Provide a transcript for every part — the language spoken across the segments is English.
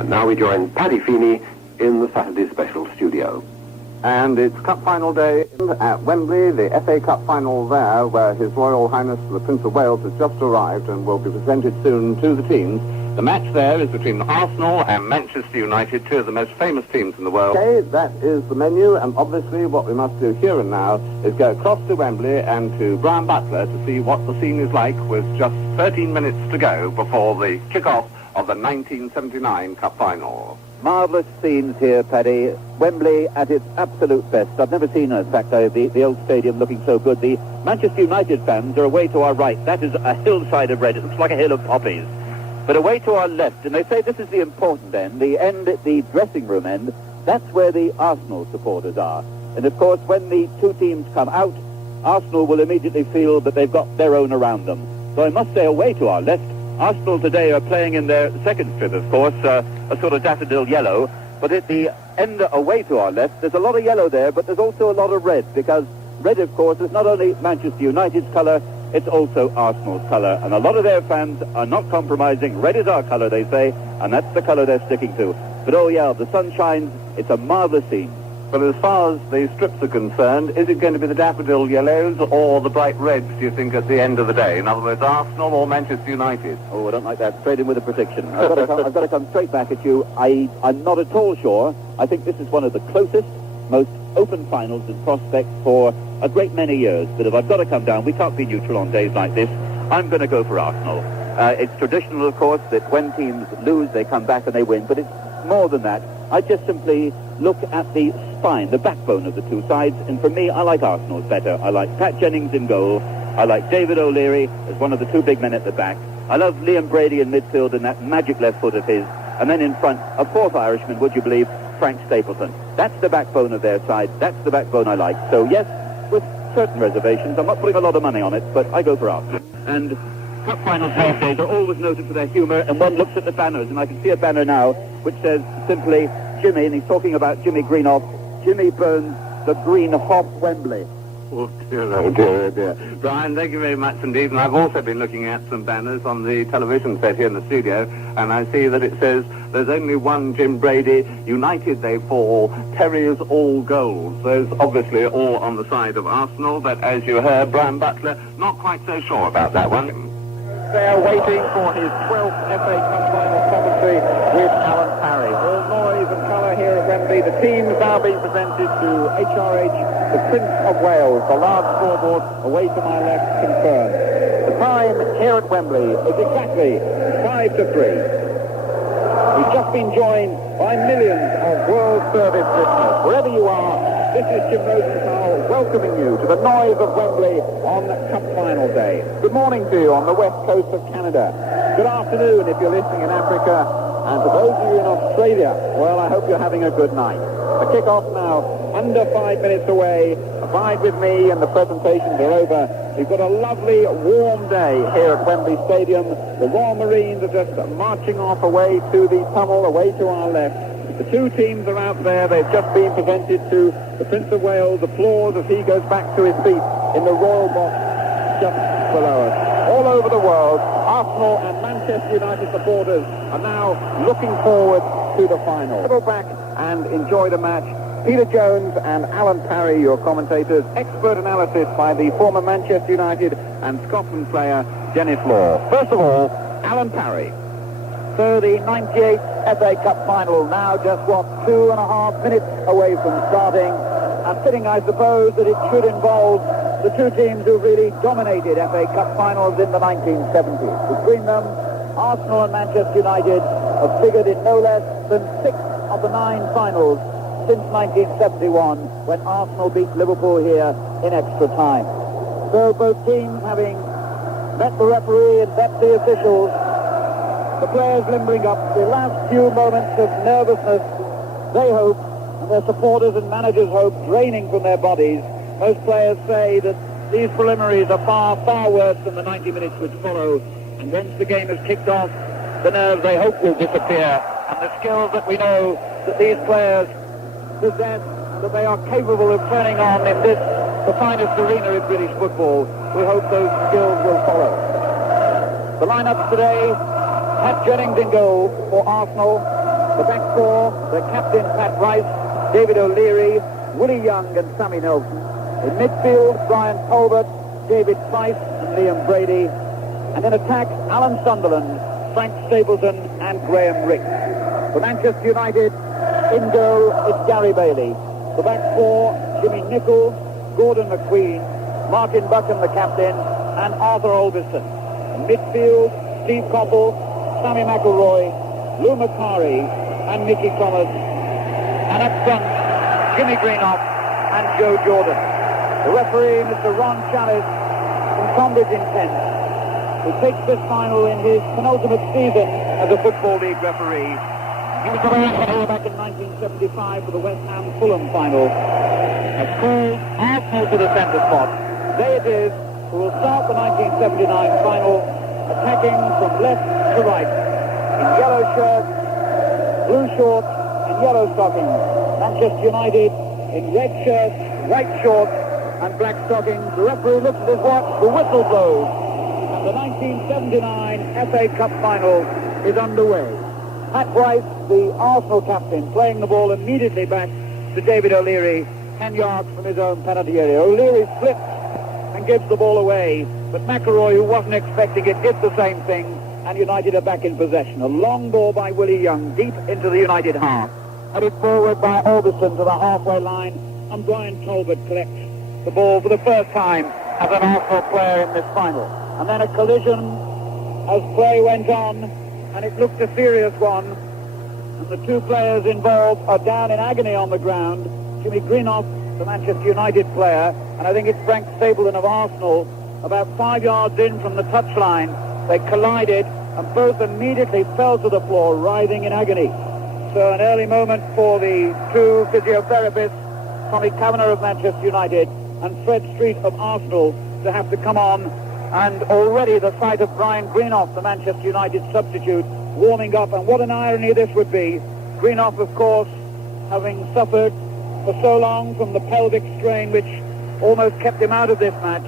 And now we join Paddy Feeney in the Saturday Special studio. And it's Cup Final day at Wembley, the FA Cup Final there, where His Royal Highness the Prince of Wales has just arrived and will be presented soon to the teams. The match there is between Arsenal and Manchester United, two of the most famous teams in the world. Okay, that is the menu, and obviously what we must do here and now is go across to Wembley and to Brian Butler to see what the scene is like with just 13 minutes to go before the kick-off of the 1979 Cup Final. Marvellous scenes here, Paddy. Wembley at its absolute best. I've never seen, in fact, the old stadium looking so good. The Manchester United fans are away to our right. That is a hillside of red. It looks like a hill of poppies. But away to our left, and they say this is the important end, the dressing room end, that's where the Arsenal supporters are. And, of course, when the two teams come out, Arsenal will immediately feel that they've got their own around them. So I must say, away to our left, Arsenal today are playing in their second strip, of course, a sort of daffodil yellow. But at the end away to our left, there's a lot of yellow there, but there's also a lot of red, because red, of course, is not only Manchester United's colour, it's also Arsenal's colour. And a lot of their fans are not compromising. Red is our colour, they say, and that's the colour they're sticking to. But, oh, yeah, the sun shines. It's a marvellous scene. But as far as the strips are concerned, is it going to be the daffodil yellows or the bright reds, do you think, at the end of the day? In other words, Arsenal or Manchester United? Oh, I don't like that. Straight in with a prediction. I've got to come straight back at you. I'm not at all sure. I think this is one of the closest, most open finals in prospect for a great many years. But if I've got to come down, we can't be neutral on days like this. I'm going to go for Arsenal. It's traditional, of course, that when teams lose, they come back and they win. But it's more than that. I just simply look at the spine, the backbone of the two sides, and for me, I like Arsenal's better. I like Pat Jennings in goal. I like David O'Leary as one of the two big men at the back. I love Liam Brady in midfield and that magic left foot of his. And then in front, a fourth Irishman, would you believe, Frank Stapleton. That's the backbone of their side. That's the backbone I like. So yes, with certain reservations, I'm not putting a lot of money on it, but I go for Arsenal. And Cup Finals birthdays are always noted for their humour, and one looks at the banners, and I can see a banner now which says simply Jimmy, and he's talking about Jimmy Greenhoff. Jimmy burns the Greenhoff Wembley. Oh dear, oh dear, oh dear. Brian, thank you very much indeed. And I've also been looking at some banners on the television set here in the studio, and I see that it says there's only one Jim Brady, United they fall, Terriers all goals. Those obviously all on the side of Arsenal, but as you heard, Brian Butler not quite so sure about that one. They're waiting for his 12th FA Cup Final commentary with Alan Parry. All noise and colour here at Wembley. The teams now being presented to HRH, the Prince of Wales. The large scoreboard away to my left confirmed. The time here at Wembley is exactly 5 to 3. We've just been joined by millions of World Service listeners. Wherever you are, this is Jim Rosenthal welcoming you to the noise of Wembley on Cup Final day. Good morning to you on the west coast of Canada. Good afternoon if you're listening in Africa. And to those of you in Australia, well, I hope you're having a good night. The kick-off now, under 5 minutes away. Abide with me and the presentations are over. We've got a lovely warm day here at Wembley Stadium. The Royal Marines are just marching off away to the tunnel, away to our left. The two teams are out there. They've just been presented to the Prince of Wales. Applause as he goes back to his seat in the Royal Box just below us. All over the world, Arsenal and Manchester United supporters are now looking forward to the final. Go back and enjoy the match. Peter Jones and Alan Parry, your commentators. Expert analysis by the former Manchester United and Scotland player Dennis Law. First of all, Alan Parry. So the 98 FA Cup Final now just, 2.5 minutes away from starting. I'm fitting, I suppose, that it should involve the two teams who really dominated FA Cup Finals in the 1970s. Between them, Arsenal and Manchester United have figured in no less than 6 of the 9 finals since 1971, when Arsenal beat Liverpool here in extra time. So both teams having met the referee and met the officials, the players limbering up, the last few moments of nervousness, they hope, and their supporters and managers hope, draining from their bodies. Most players say that these preliminaries are far, far worse than the 90 minutes which follow. And once the game has kicked off, the nerves they hope will disappear. And the skills that we know that these players possess, that they are capable of turning on in this, the finest arena in British football, we hope those skills will follow. The lineups today: Pat Jennings in goal for Arsenal, The back four, the captain Pat Rice, David O'Leary, Willie Young and Sammy Nelson. In midfield, Brian Talbot, David Price and Liam Brady. And in attack, Alan Sunderland, Frank Stapleton and Graham Ricks. For Manchester United, in goal is Gary Bailey. The back four, Jimmy Nicholl, Gordon McQueen, Martin Buchan, the captain, and Arthur Olbison. In midfield, Steve Coppell, Sammy McElroy, Lou Macari, and Mickey Thomas. And up front, Jimmy Greenough and Joe Jordan. The referee, Mr. Ron Challis, from Tonbridge in Kent, who takes this final in his penultimate season as a Football League referee. He was around here back in 1975 for the West Ham Fulham final. Has called Arsenal to the centre spot. There it is, who will start the 1979 final, attacking from left to right, in yellow shirts, blue shorts, and yellow stockings. Manchester United in red shirts, white shorts, and black stockings. The referee looks at his watch, the whistle blows, and the 1979 FA Cup final is underway. Pat Rice, the Arsenal captain, playing the ball immediately back to David O'Leary, 10 yards from his own penalty area. O'Leary flips and gives the ball away, but McElroy, who wasn't expecting it, did the same thing, and United are back in possession. A long ball by Willie Young, deep into the United half. Headed forward by Orbison to the halfway line, and Brian Talbot collects the ball for the first time as an Arsenal player in this final. And then a collision as play went on, and it looked a serious one. And the two players involved are down in agony on the ground. Jimmy Greenough, the Manchester United player, and I think it's Frank Stapleton of Arsenal, about 5 yards in from the touchline. They collided, and both immediately fell to the floor, writhing in agony. So an early moment for the two physiotherapists, Tommy Kavanagh of Manchester United and Fred Street of Arsenal, to have to come on. And already the sight of Brian Greenough, the Manchester United substitute, warming up. And what an irony this would be. Greenough, of course, having suffered for so long from the pelvic strain which almost kept him out of this match.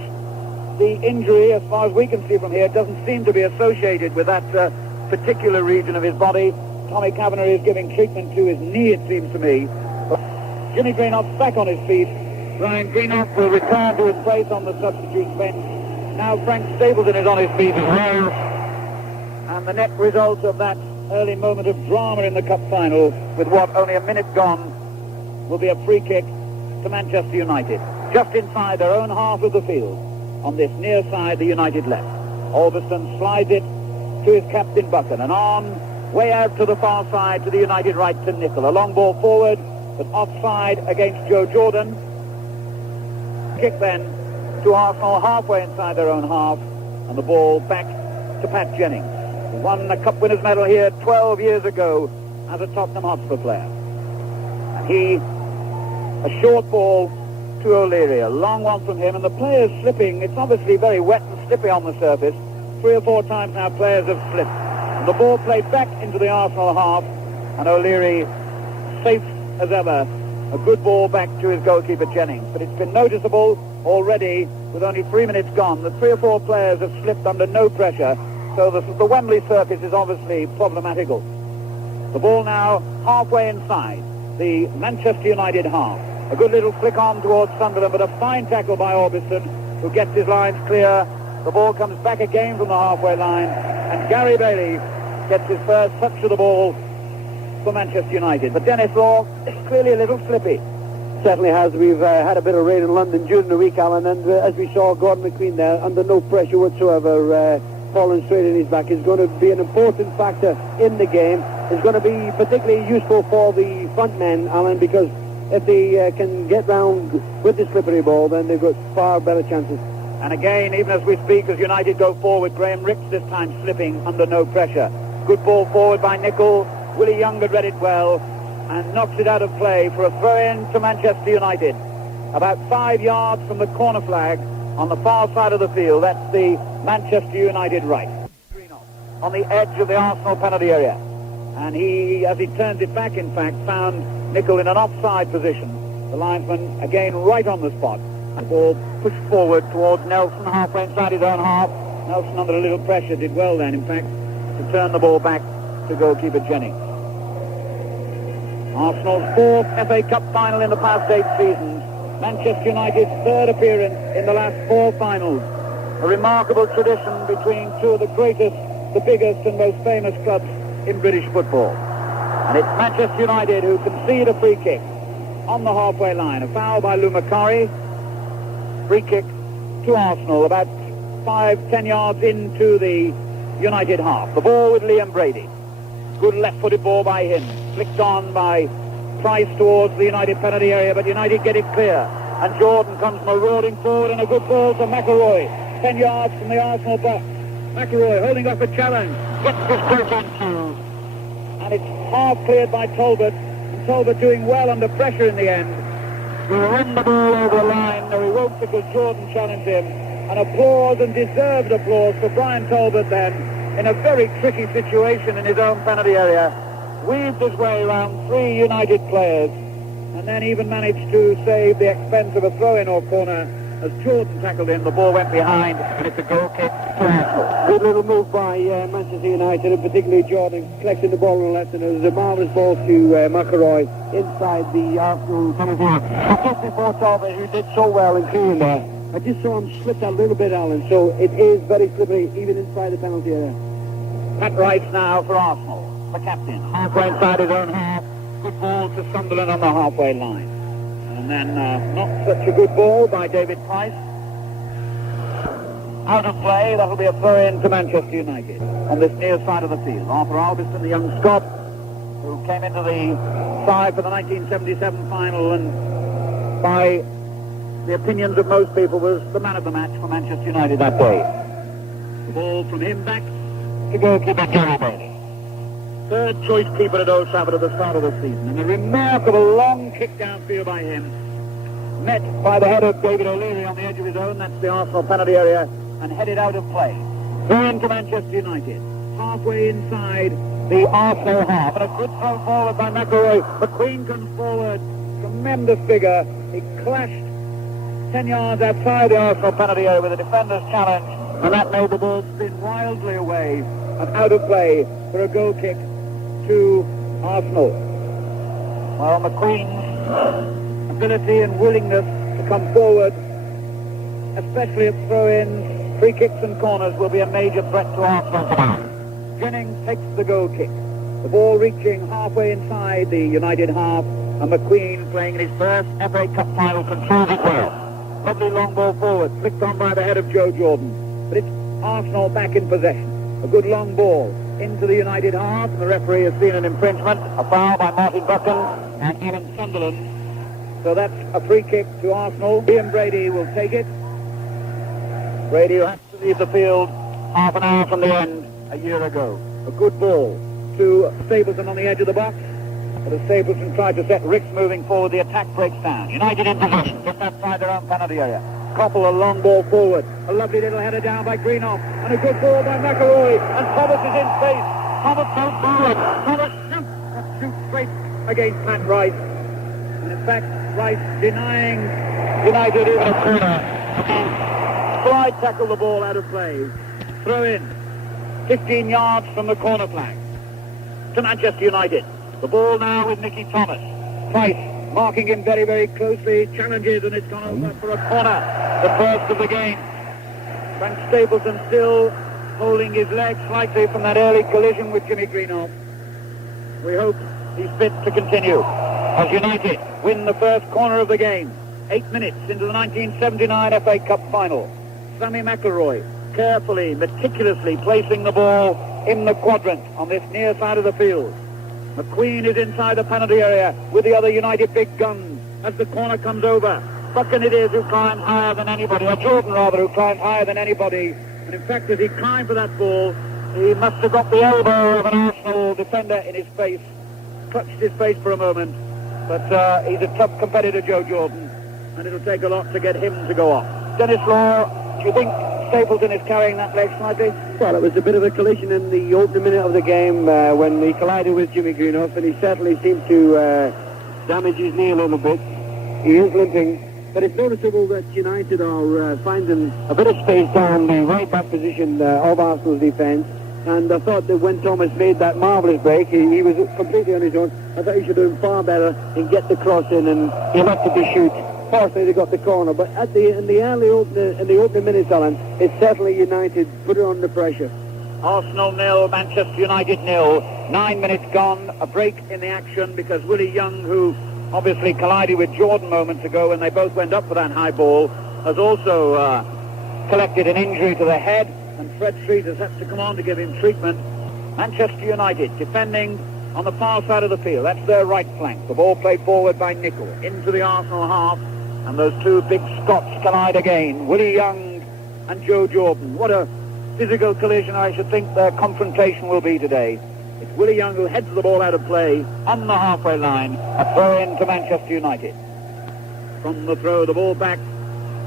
The injury, as far as we can see from here, doesn't seem to be associated with that particular region of his body. Tommy Kavanagh is giving treatment to his knee, it seems to me. Jimmy Greenough's back on his feet. Brian Greenough will return to his place on the substitute bench. Now Frank Stapleton is on his feet as well. And the net result of that early moment of drama in the cup final, with what, only a minute gone, will be a free kick to Manchester United, just inside their own half of the field. On this near side, the United left. Albiston slides it to his captain Buchan, and on, way out to the far side, to the United right to Nicholl. A long ball forward, but offside against Joe Jordan. Kick then to Arsenal, halfway inside their own half, and the ball back to Pat Jennings, who won a Cup Winners' Medal here 12 years ago as a Tottenham Hotspur player. And he, a short ball to O'Leary, a long one from him, and the players slipping. It's obviously very wet and slippy on the surface. 3 or 4 times now players have slipped. And the ball played back into the Arsenal half, and O'Leary, safe as ever, a good ball back to his goalkeeper Jennings. But it's been noticeable already, with only 3 minutes gone, that 3 or 4 players have slipped under no pressure, so the Wembley surface is obviously problematical. The ball now halfway inside the Manchester United half. A good little flick on towards Sunderland, but a fine tackle by Orbison, who gets his lines clear. The ball comes back again from the halfway line, and Gary Bailey gets his first touch of the ball for Manchester United. But Dennis Law is clearly a little slippy. Certainly has. We've had a bit of rain in London during the week, Alan, and as we saw, Gordon McQueen there, under no pressure whatsoever, falling straight in his back, is going to be an important factor in the game. It's going to be particularly useful for the front men, Alan, because if they can get round with the slippery ball, then they've got far better chances. And again, even as we speak, as United go forward, Graham Ricks this time slipping under no pressure. Good ball forward by Nicholl. Willie Young had read it well and knocks it out of play for a throw-in to Manchester United. About 5 yards from the corner flag on the far side of the field. That's the Manchester United right. On the edge of the Arsenal penalty area. And he, as he turns it back, in fact, found Nicholl in an offside position. The linesman again right on the spot. The ball pushed forward towards Nelson, halfway inside his own half. Nelson, under a little pressure, did well then, in fact, to turn the ball back to goalkeeper Jennings. Arsenal's 4th FA Cup final in the past 8 seasons. Manchester United's 3rd appearance in the last 4 finals. A remarkable tradition between 2 of the greatest, the biggest and most famous clubs in British football. And it's Manchester United who concede a free kick on the halfway line. A foul by Lou Macari. Free kick to Arsenal about 5-10 yards into the United half. The ball with Liam Brady. Good left-footed ball by him. Flicked on by Price towards the United penalty area, but United get it clear. And Jordan comes marauding forward and a good ball to McElroy. 10 yards from the Arsenal box. McElroy holding up a challenge. Gets this cross on. And it's half cleared by Talbot. And Talbot doing well under pressure in the end. He will run the ball over the line. No, he won't because Jordan challenged him. And applause, and deserved applause, for Brian Talbot then, in a very tricky situation in his own penalty area. Weaved his way around 3 United players and then even managed to save the expense of a throw-in or corner as Jordan tackled him. The ball went behind and it's a goal kick to Arsenal. Good little move by Manchester United, and particularly Jordan collecting the ball on the left, and it was a marvellous ball to McElroy inside the Arsenal penalty area. Just before Talbot, who did so well in clearing there, I just saw him slip that little bit, Alan, so it is very slippery even inside the penalty area. Pat Rice now for Arsenal, the captain, halfway inside his own half. Good ball to Sunderland on the halfway line. And then not such a good ball by David Price. Out of play, that'll be a throw-in to Manchester United on this near side of the field. Arthur Albiston, the young Scot, who came into the side for the 1977 final and by the opinions of most people was the man of the match for Manchester United that day. The ball from him back to goalkeeper Gary Bailey. 3rd choice keeper at Old Trafford at the start of the season. And a remarkable long kick downfield by him. Met by the head of David O'Leary on the edge of his own. That's the Arsenal penalty area. And headed out of play. Throw into Manchester United. Halfway inside the Arsenal half. And a good throw forward by McElroy. McQueen comes forward. Tremendous figure. He clashed 10 yards outside the Arsenal penalty area with a defender's challenge. And that made the ball spin wildly away and out of play for a goal kick to Arsenal. Well, McQueen's ability and willingness to come forward, especially at throw-ins, free kicks and corners, will be a major threat to Arsenal. Jennings takes the goal kick. The ball reaching halfway inside the United half, and McQueen, playing in his first FA Cup final, controls it well. Lovely long ball forward, flicked on by the head of Joe Jordan. But it's Arsenal back in possession. A good long ball into the United half, and the referee has seen an infringement, a foul by Martin Buchan and Alan Sunderland. So that's a free kick to Arsenal. Liam Brady will take it. Brady will have to leave the field half an hour from the end a year ago. A good ball to Stapleton on the edge of the box. But as Stapleton tried to set Ricks moving forward, the attack breaks down. United in possession, just outside their own penalty area. Koppel, a long ball forward. A lovely little header down by Greenough. And a good ball by McElroy. And Thomas is in space. Thomas goes forward. Thomas shoots straight against Pat Rice. And in fact, Rice denying United even a corner. Slide tackle the ball out of play. Throw in. 15 yards from the corner flag to Manchester United. The ball now with Nicky Thomas. Price marking him very, very closely. Challenges, and it's gone over for a corner. The first of the game. Frank Stapleton still holding his leg slightly from that early collision with Jimmy Greenough. We hope he's fit to continue as United win the first corner of the game. 8 minutes into the 1979 FA Cup final. Sammy McElroy carefully, meticulously placing the ball in the quadrant on this near side of the field. McQueen is inside the penalty area with the other United big guns as the corner comes over. Buchan it is who climbs higher than anybody, or Jordan rather, who climbs higher than anybody. And in fact, as he climbed for that ball, he must have got the elbow of an Arsenal defender in his face, clutched his face for a moment. But he's a tough competitor, Joe Jordan, and it'll take a lot to get him to go off. Dennis Law, do you think Stapleton is carrying that leg slightly? Well, it was a bit of a collision in the opening minute of the game when he collided with Jimmy Greenough, and he certainly seemed to damage his knee a little bit. He is limping, but it's noticeable that United are finding a bit of space down the right-back position of Arsenal's defence. And I thought that when Thomas made that marvellous break, he was completely on his own. I thought he should have done far better and get the cross in, and he elected to shoot. Fortunately, they got the corner. But in the opening minutes, Alan, it's certainly United put it under pressure. Arsenal 0, Manchester United 0. 9 minutes gone, a break in the action because Willie Young, who obviously collided with Jordan moments ago when they both went up for that high ball, has also collected an injury to the head, and Fred Street has had to come on to give him treatment. Manchester United defending on the far side of the field. That's their right flank. The ball played forward by Nicol into the Arsenal half, and those two big Scots collide again. Willie Young and Joe Jordan. What a physical collision I should think their confrontation will be today. It's Willie Young who heads the ball out of play on the halfway line. A throw in to Manchester United. From the throw, the ball back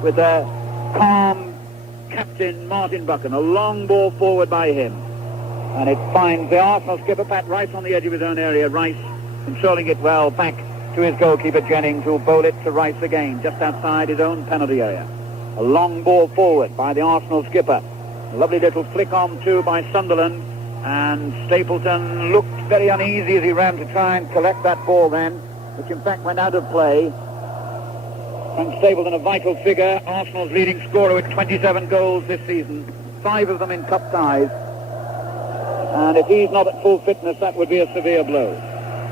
with their calm captain Martin Buchan. A long ball forward by him. And it finds the Arsenal skipper Pat Rice on the edge of his own area. Rice controlling it well back to his goalkeeper Jennings, who'll bowl it to Rice again just outside his own penalty area. A long ball forward by the Arsenal skipper. A lovely little flick on too by Sunderland, and Stapleton looked very uneasy as he ran to try and collect that ball then, which in fact went out of play. Frank Stapleton, a vital figure, Arsenal's leading scorer with 27 goals this season, 5 of them in cup ties. And if he's not at full fitness, that would be a severe blow.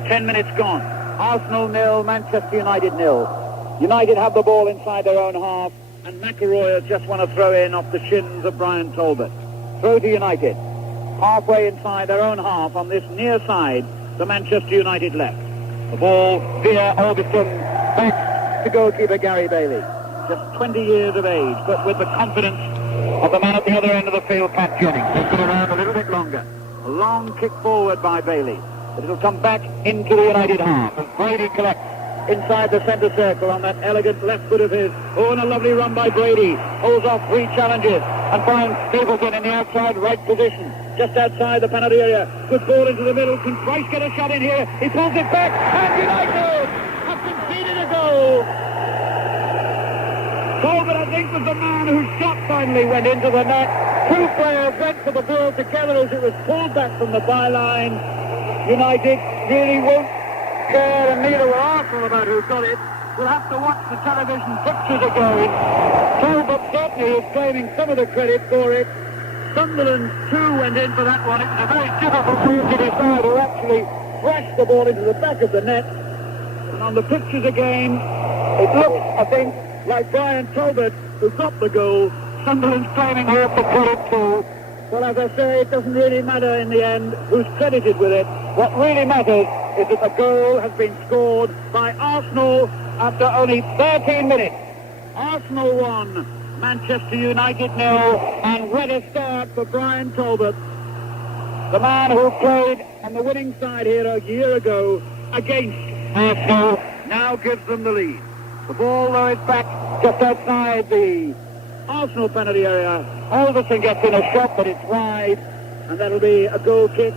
10 minutes gone. Arsenal 0, Manchester United 0. United have the ball inside their own half, and McElroy has just won a throw-in off the shins of Brian Talbot. Throw to United. Halfway inside their own half on this near side, the Manchester United left. The ball via Augustin back to goalkeeper Gary Bailey. Just 20 years of age, but with the confidence of the man at the other end of the field, Pat Jennings. He's been around a little bit longer. A long kick forward by Bailey. But it'll come back into the United half as Brady collects inside the centre circle on that elegant left foot of his. Oh, and a lovely run by Brady. Holds off 3 challenges and finds Stapleton in the outside right position, just outside the penalty area. Good ball into the middle. Can Price get a shot in here? He pulls it back, and United have conceded a goal. Talbot, I think, was the man whose shot finally went into the net. 2 players went for the ball together as it was pulled back from the byline. United really won't care, and neither will Arsenal, about who got it. We'll have to watch the television pictures again. Talbot certainly is claiming some of the credit for it. Sunderland too went in for that one. It was a very difficult move to decide who actually thrashed the ball into the back of the net. And on the pictures again, it looks, I think, like Brian Talbot who got the goal. Sunderland's claiming half the credit too. Well, as I say, it doesn't really matter in the end who's credited with it. What really matters is that the goal has been scored by Arsenal after only 13 minutes. Arsenal 1, Manchester United 0, and what a start for Brian Talbot, the man who played on the winning side here a year ago against Arsenal, now gives them the lead. The ball, though, is back just outside the Arsenal penalty area. Alderson gets in a shot, but it's wide, and that'll be a goal kick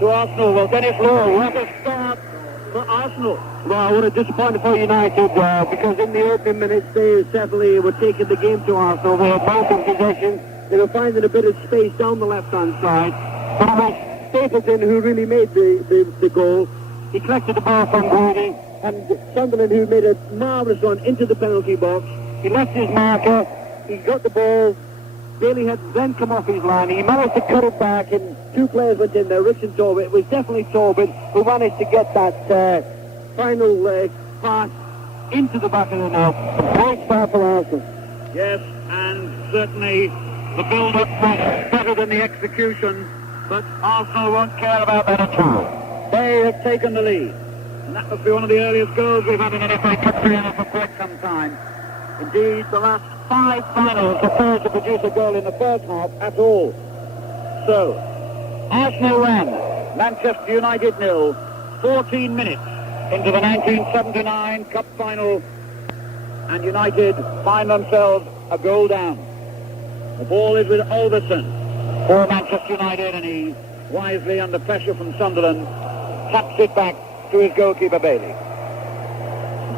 to Arsenal. Well, Dennis Law, what a start for Arsenal. Well, what a disappointment for United, because in the opening minutes they certainly were taking the game to Arsenal. They were both in possession. They were finding a bit of space down the left-hand side. But it was Stapleton who really made the goal. He collected the ball from Brady, and Sunderland, who made a marvellous run into the penalty box. He left his marker. He got the ball. Bailey had then come off his line. He managed to cut it back, and 2 players went in there, Rich and Talbot. It was definitely Talbot who managed to get that final pass into the back of the net. Great start for Arsenal. Yes, and certainly the build-up was better than the execution, but Arsenal won't care about that at all. They have taken the lead, and that must be one of the earliest goals we've had in an FA Cup final for quite some time. Indeed, the last 5 finals have failed to produce a goal in the first half at all. So, Arsenal 1, Manchester United 0, 14 minutes into the 1979 Cup final, and United find themselves a goal down. The ball is with Alderson for Manchester United, and he wisely, under pressure from Sunderland, taps it back to his goalkeeper Bailey.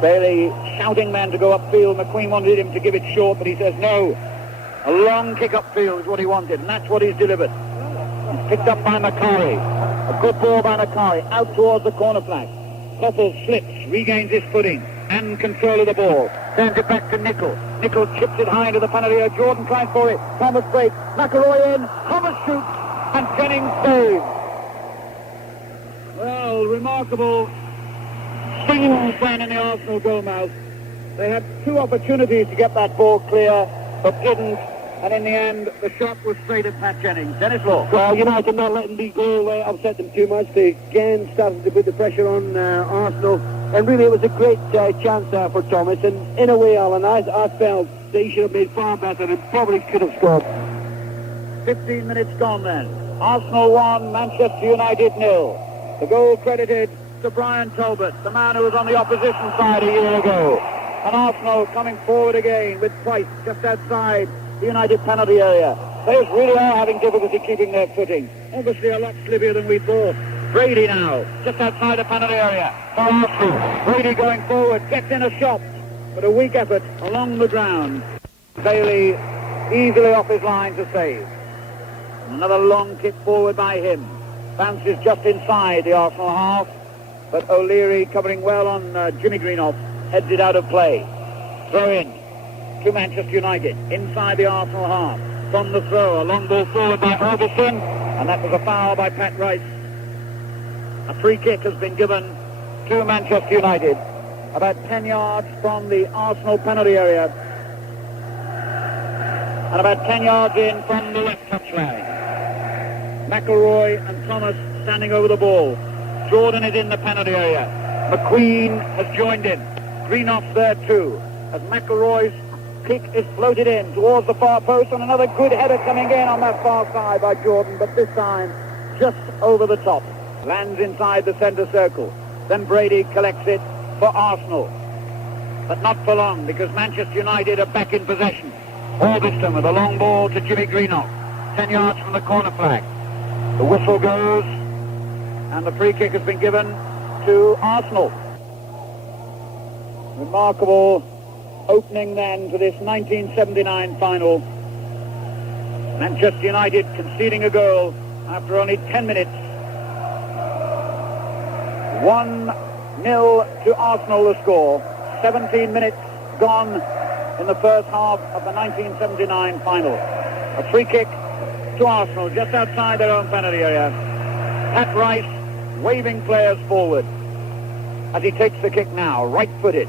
Bailey shouting men to go upfield. McQueen wanted him to give it short, but he says no. A long kick upfield is what he wanted, and that's what he's delivered. It's picked up by Macari. A good ball by Macari, out towards the corner flag. Koppel slips, regains his footing and control of the ball. Turns it back to Nicol. Nicol chips it high into the penalty area. Jordan tries for it. Thomas breaks. McElroy in. Thomas shoots. And Jennings saves. Well, remarkable stinging plan in the Arsenal goalmouth. They had two opportunities to get that ball clear, but didn't. And in the end, the shot was straight at Pat Jennings. Dennis Law. Well, United not letting the goal upset them too much. They again started to put the pressure on Arsenal. And really, it was a great chance for Thomas. And in a way, Alan, I felt they should have made far better and probably could have scored. 15 minutes gone then. Arsenal 1, Manchester United 0. The goal credited to Brian Talbot, the man who was on the opposition side a year ago. And Arsenal coming forward again with Price just outside the United penalty area. Players really are having difficulty keeping their footing. Obviously a lot slippier than we thought. Brady now, just outside the penalty area for Arsenal. Brady going forward, gets in a shot, but a weak effort along the ground. Bailey easily off his line to save. Another long kick forward by him. Bounces just inside the Arsenal half, but O'Leary covering well on Jimmy Greenough, heads it out of play. Throw in to Manchester United, inside the Arsenal half. From the throw, a long ball forward by Orbison, and that was a foul by Pat Rice. A free kick has been given to Manchester United, about 10 yards from the Arsenal penalty area, and about 10 yards in from the left touchline. McElroy and Thomas standing over the ball. Jordan is in the penalty area. McQueen has joined in. Greenoff's there too, as McElroy's kick is floated in towards the far post, and another good header coming in on that far side by Jordan, but this time just over the top. Lands inside the centre circle. Then Brady collects it for Arsenal. But not for long, because Manchester United are back in possession. Orbison with a long ball to Jimmy Greenough, 10 yards from the corner flag. The whistle goes, and the free kick has been given to Arsenal. Remarkable opening then to this 1979 final. Manchester United conceding a goal after only 10 minutes. 1-0 to Arsenal the score. 17 minutes gone in the first half of the 1979 final. A free kick to Arsenal just outside their own penalty area. Pat Rice waving players forward as he takes the kick now, right-footed.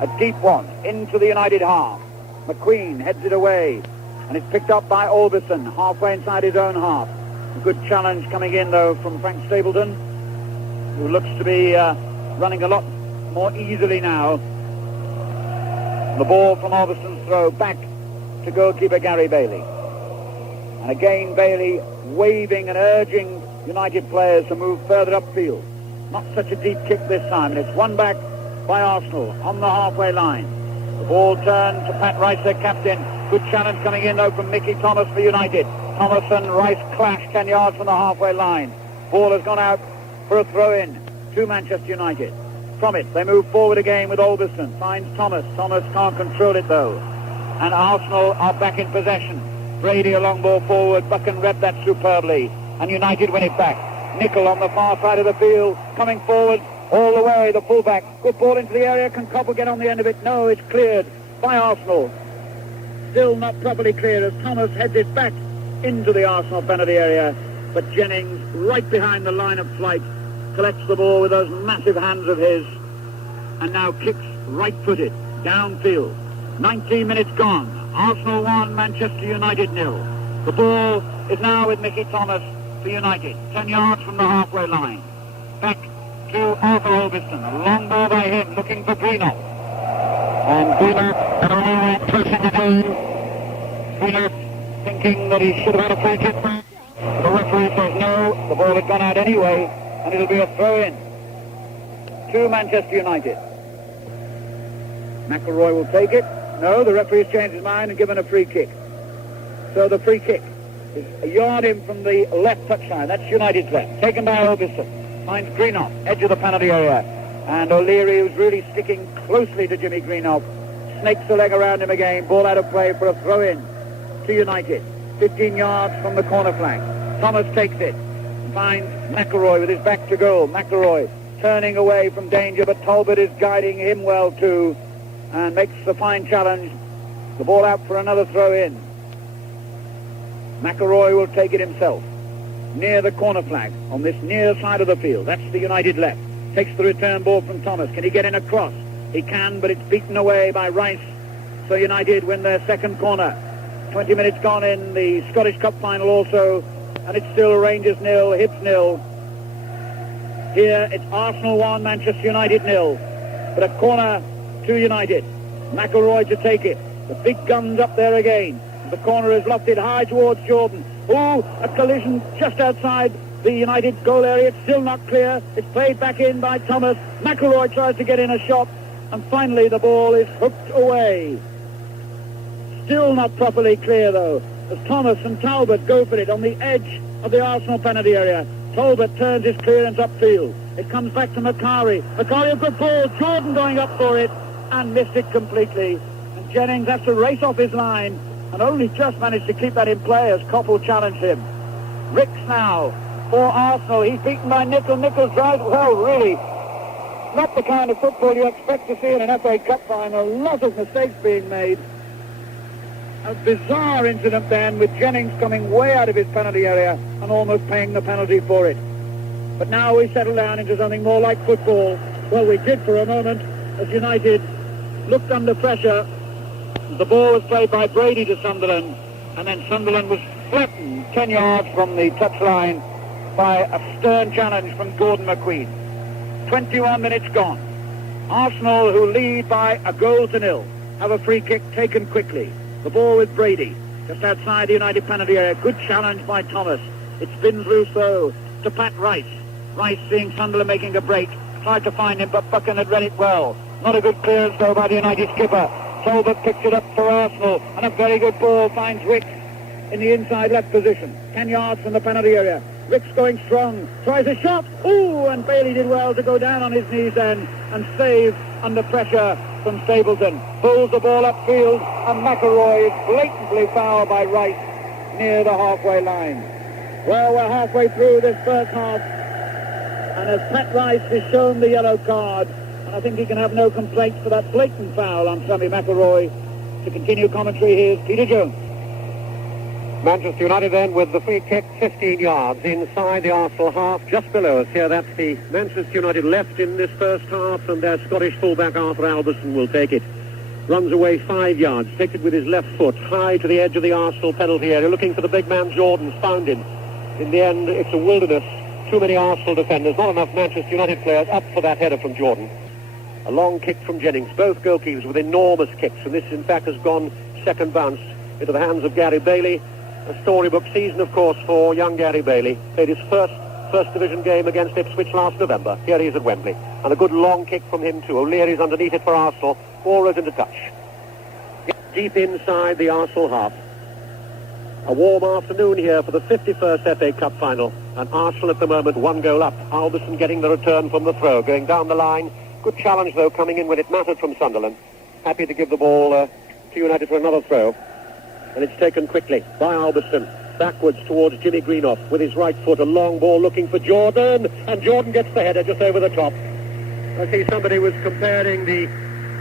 A deep one into the United half. McQueen heads it away, and it's picked up by Orbison halfway inside his own half. A good challenge coming in though from Frank Stapleton, who looks to be running a lot more easily now. The ball from Orbison's throw back to goalkeeper Gary Bailey. And again Bailey waving and urging United players to move further upfield. Not such a deep kick this time, and it's won back by Arsenal on the halfway line. The ball turned to Pat Rice, their captain. Good challenge coming in though from Mickey Thomas for United. Thomas and Rice clash 10 yards from the halfway line. Ball has gone out for a throw-in to Manchester United. From it, they move forward again with Orbison. Finds Thomas. Thomas can't control it though. And Arsenal are back in possession. Brady a long ball forward. Buchan read that superbly. And United win it back. Nicol on the far side of the field, coming forward all the way, the fullback. Good ball into the area. Can Koppel get on the end of it? No, it's cleared by Arsenal. Still not properly cleared as Thomas heads it back into the Arsenal penalty area. But Jennings, right behind the line of flight, collects the ball with those massive hands of his and now kicks right-footed downfield. 19 minutes gone. Arsenal 1, Manchester United 0. The ball is now with Mickey Thomas for United, 10 yards from the halfway line. Back to Arthur Orbison, a long ball by him, looking for Greenough. And Greenough at a long pressing the game. Greenough thinking that he should have had a free kick. The referee says no, the ball had gone out anyway, and it'll be a throw-in to Manchester United. McElroy will take it. No, the referee's changed his mind and given a free kick. So the free kick is a yard in from the left touchline. That's United's left. Taken by Orbison. Finds Greenough, edge of the penalty area. And O'Leary, who's really sticking closely to Jimmy Greenough, snakes the leg around him again. Ball out of play for a throw-in to United. 15 yards from the corner flag. Thomas takes it, finds McElroy with his back to goal. McElroy turning away from danger, but Talbot is guiding him well too, and makes the fine challenge. The ball out for another throw in. McElroy will take it himself, near the corner flag, on this near side of the field. That's the United left. Takes the return ball from Thomas. Can he get in a cross? He can, but it's beaten away by Rice. So United win their second corner. 20 minutes gone in the Scottish Cup final also, and it's still Rangers 0, Hibs 0. Here it's Arsenal 1, Manchester United 0. But a corner to United. McElroy to take it. The big guns up there again. The corner is lofted high towards Jordan. Oh, a collision just outside the United goal area. It's still not clear. It's played back in by Thomas. McElroy tries to get in a shot, and finally the ball is hooked away. Still not properly clear though, as Thomas and Talbot go for it on the edge of the Arsenal penalty area. Talbot turns his clearance upfield. It comes back to Macari. Macari a good ball. Jordan going up for it and missed it completely. And Jennings has to race off his line and only just managed to keep that in play as Koppel challenged him. Ricks now for Arsenal. He's beaten by Nicholl. Nicholl drives well, really. Not the kind of football you expect to see in an FA Cup final. A lot of mistakes being made. A bizarre incident then, with Jennings coming way out of his penalty area and almost paying the penalty for it. But now we settle down into something more like football. Well, we did for a moment, as United looked under pressure. The ball was played by Brady to Sunderland, and then Sunderland was flattened 10 yards from the touchline by a stern challenge from Gordon McQueen. 21 minutes gone. Arsenal, who lead by a goal to nil, have a free kick taken quickly. The ball with Brady, just outside the United penalty area. Good challenge by Thomas. It spins loose though to Pat Rice. Rice, seeing Sunderland making a break, tried to find him, but Buchan had read it well. Not a good clearance though by the United skipper. Talbot picks it up for Arsenal, and a very good ball finds Ricks in the inside left position, 10 yards from the penalty area. Ricks going strong, tries a shot. Ooh, and Bailey did well to go down on his knees then and save under pressure from Stapleton. Pulls the ball upfield, and McElroy is blatantly fouled by Rice near the halfway line. Well, we're halfway through this first half, and as Pat Rice is shown the yellow card, and I think he can have no complaints for that blatant foul on Sammy McElroy. To continue commentary, here's Peter Jones. Manchester United then with the free kick 15 yards inside the Arsenal half, just below us here. That's the Manchester United left in this first half, and their Scottish fullback Arthur Alberson will take it. Runs away 5 yards, takes it with his left foot high to the edge of the Arsenal penalty area, looking for the big man Jordan. Found him. In the end, it's a wilderness. Too many Arsenal defenders, not enough Manchester United players up for that header from Jordan. A long kick from Jennings, both goalkeepers with enormous kicks, and this in fact has gone second bounce into the hands of Gary Bailey. A storybook season, of course, for young Gary Bailey. Played his first division game against Ipswich last November. Here he is at Wembley. And a good long kick from him too. O'Leary's underneath it for Arsenal. Ball is into touch. Deep inside the Arsenal half. A warm afternoon here for the 51st FA Cup final. And Arsenal at the moment 1 goal up. Alberson getting the return from the throw. Going down the line. Good challenge though, coming in when it mattered from Sunderland. Happy to give the ball to United for another throw. And it's taken quickly by Alberson, backwards towards Jimmy Greenough with his right foot, a long ball looking for Jordan, and Jordan gets the header just over the top. I see somebody was comparing the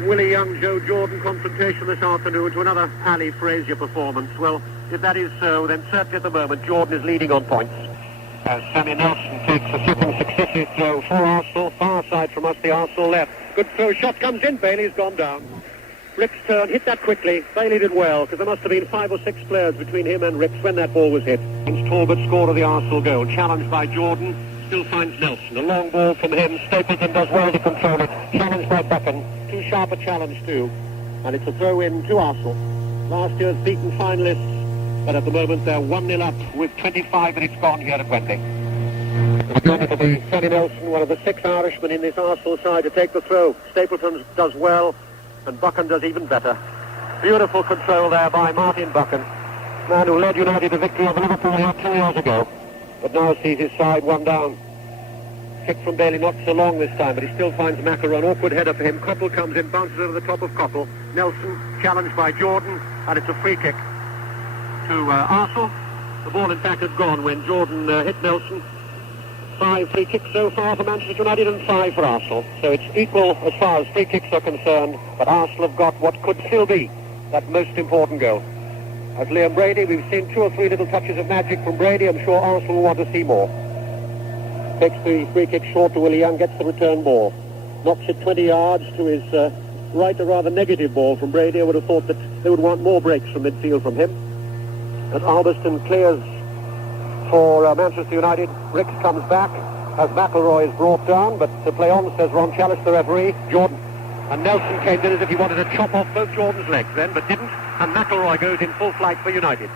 Willie Young-Joe Jordan confrontation this afternoon to another Ali Frazier performance. Well, if that is so, then certainly at the moment Jordan is leading on points. As Sammy Nelson takes a second successive throw for Arsenal, far side from us, the Arsenal left. Good throw, shot comes in, Bailey's gone down. Rick's turn, hit that quickly. Bailey did well, because there must have been 5 or 6 players between him and Ricks when that ball was hit. It's Talbot scored of the Arsenal goal. Challenged by Jordan, still finds Nelson. A long ball from him. Stapleton does well to control it. Challenged by Buchan. Too sharp a challenge too. And it's a throw-in to Arsenal. Last year's beaten finalists, but at the moment they're 1-0 up with 25 minutes gone here at Wembley. It'll be Sammy Nelson, one of the 6 Irishmen in this Arsenal side, to take the throw. Stapleton does well, and Buchan does even better. Beautiful control there by Martin Buchan, man who led United to victory over Liverpool 2 years ago, but now sees his side 1 down. Kick from Bailey, not so long this time, but he still finds McElroy. An awkward header for him. Koppel comes in, bounces over the top of Koppel. Nelson challenged by Jordan, and it's a free kick to Arsenal. The ball, in fact, had gone when Jordan hit Nelson. 5 free kicks so far for Manchester United and 5 for Arsenal. So it's equal as far as free kicks are concerned, but Arsenal have got what could still be that most important goal. As Liam Brady, we've seen 2 or 3 little touches of magic from Brady. I'm sure Arsenal will want to see more. Takes the free kick short to Willie Young, gets the return ball. Knocks it 20 yards to his right, a rather negative ball from Brady. I would have thought that they would want more breaks from midfield from him. And Albiston clears for Manchester United. Ricks comes back as McElroy is brought down, but to play on, says Ron Challis, the referee. Jordan. And Nelson came in as if he wanted to chop off both Jordan's legs then, but didn't. And McElroy goes in full flight for United.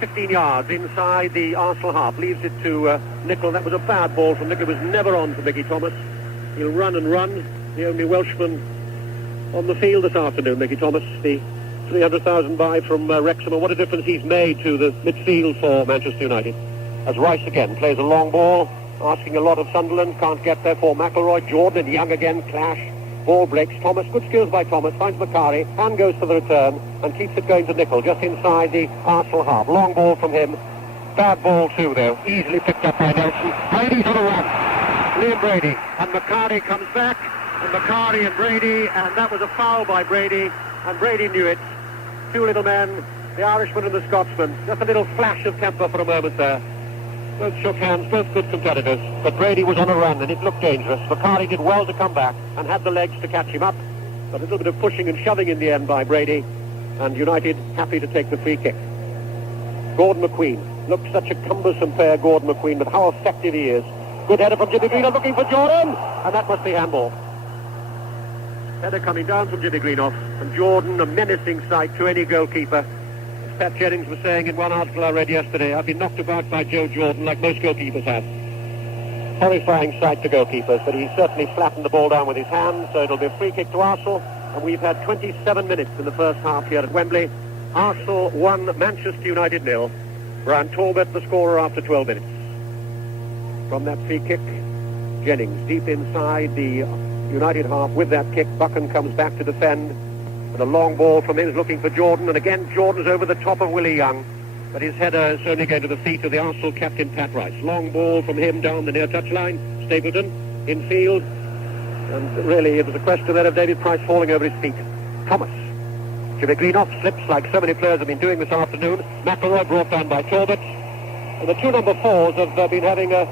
15 yards inside the Arsenal half, leaves it to Nicol. That was a bad ball from Nicol. It was never on for Mickey Thomas. He'll run and run. The only Welshman on the field this afternoon, Mickey Thomas, the 300,000 buy from Wrexham. And what a difference he's made to the midfield for Manchester United. As Rice again plays a long ball, asking a lot of Sunderland, can't get there for McElroy. Jordan and Young again clash. Ball breaks. Thomas, good skills by Thomas, finds Macari, and goes for the return, and keeps it going to Nicol, just inside the Arsenal half. Long ball from him. Bad ball too, though. Easily picked up by Nelson. Brady's on a run. Liam Brady. And Macari comes back, and Macari and Brady, and that was a foul by Brady, and Brady knew it. 2 little men, the Irishman and the Scotsman. Just a little flash of temper for a moment there. Both shook hands, both good competitors, but Brady was on a run and it looked dangerous. Macari did well to come back and had the legs to catch him up, but a little bit of pushing and shoving in the end by Brady, and United happy to take the free kick. Gordon McQueen. Looked such a cumbersome pair, Gordon McQueen, but how effective he is. Good header from Jimmy Greenough, looking for Jordan, and that must be handball. Header coming down from Jimmy Greenough, and Jordan, a menacing sight to any goalkeeper. Pat Jennings was saying in one article I read yesterday, I've been knocked about by Joe Jordan like most goalkeepers have. Horrifying sight to goalkeepers, but he certainly flattened the ball down with his hands, so it'll be a free kick to Arsenal, and we've had 27 minutes in the first half here at Wembley. Arsenal 1, Manchester United 0. Brian Talbot the scorer after 12 minutes. From that free kick, Jennings deep inside the United half with that kick. Buchan comes back to defend. And a long ball from him is looking for Jordan, and again Jordan's over the top of Willie Young, but his header is only going to the feet of the Arsenal captain Pat Rice. Long ball from him down the near touchline. Stapleton infield, and really it was a question there of David Price falling over his feet. Thomas. Jimmy Greenough slips like so many players have been doing this afternoon. McElroy brought down by Talbot, and the 2 number 4s have been having a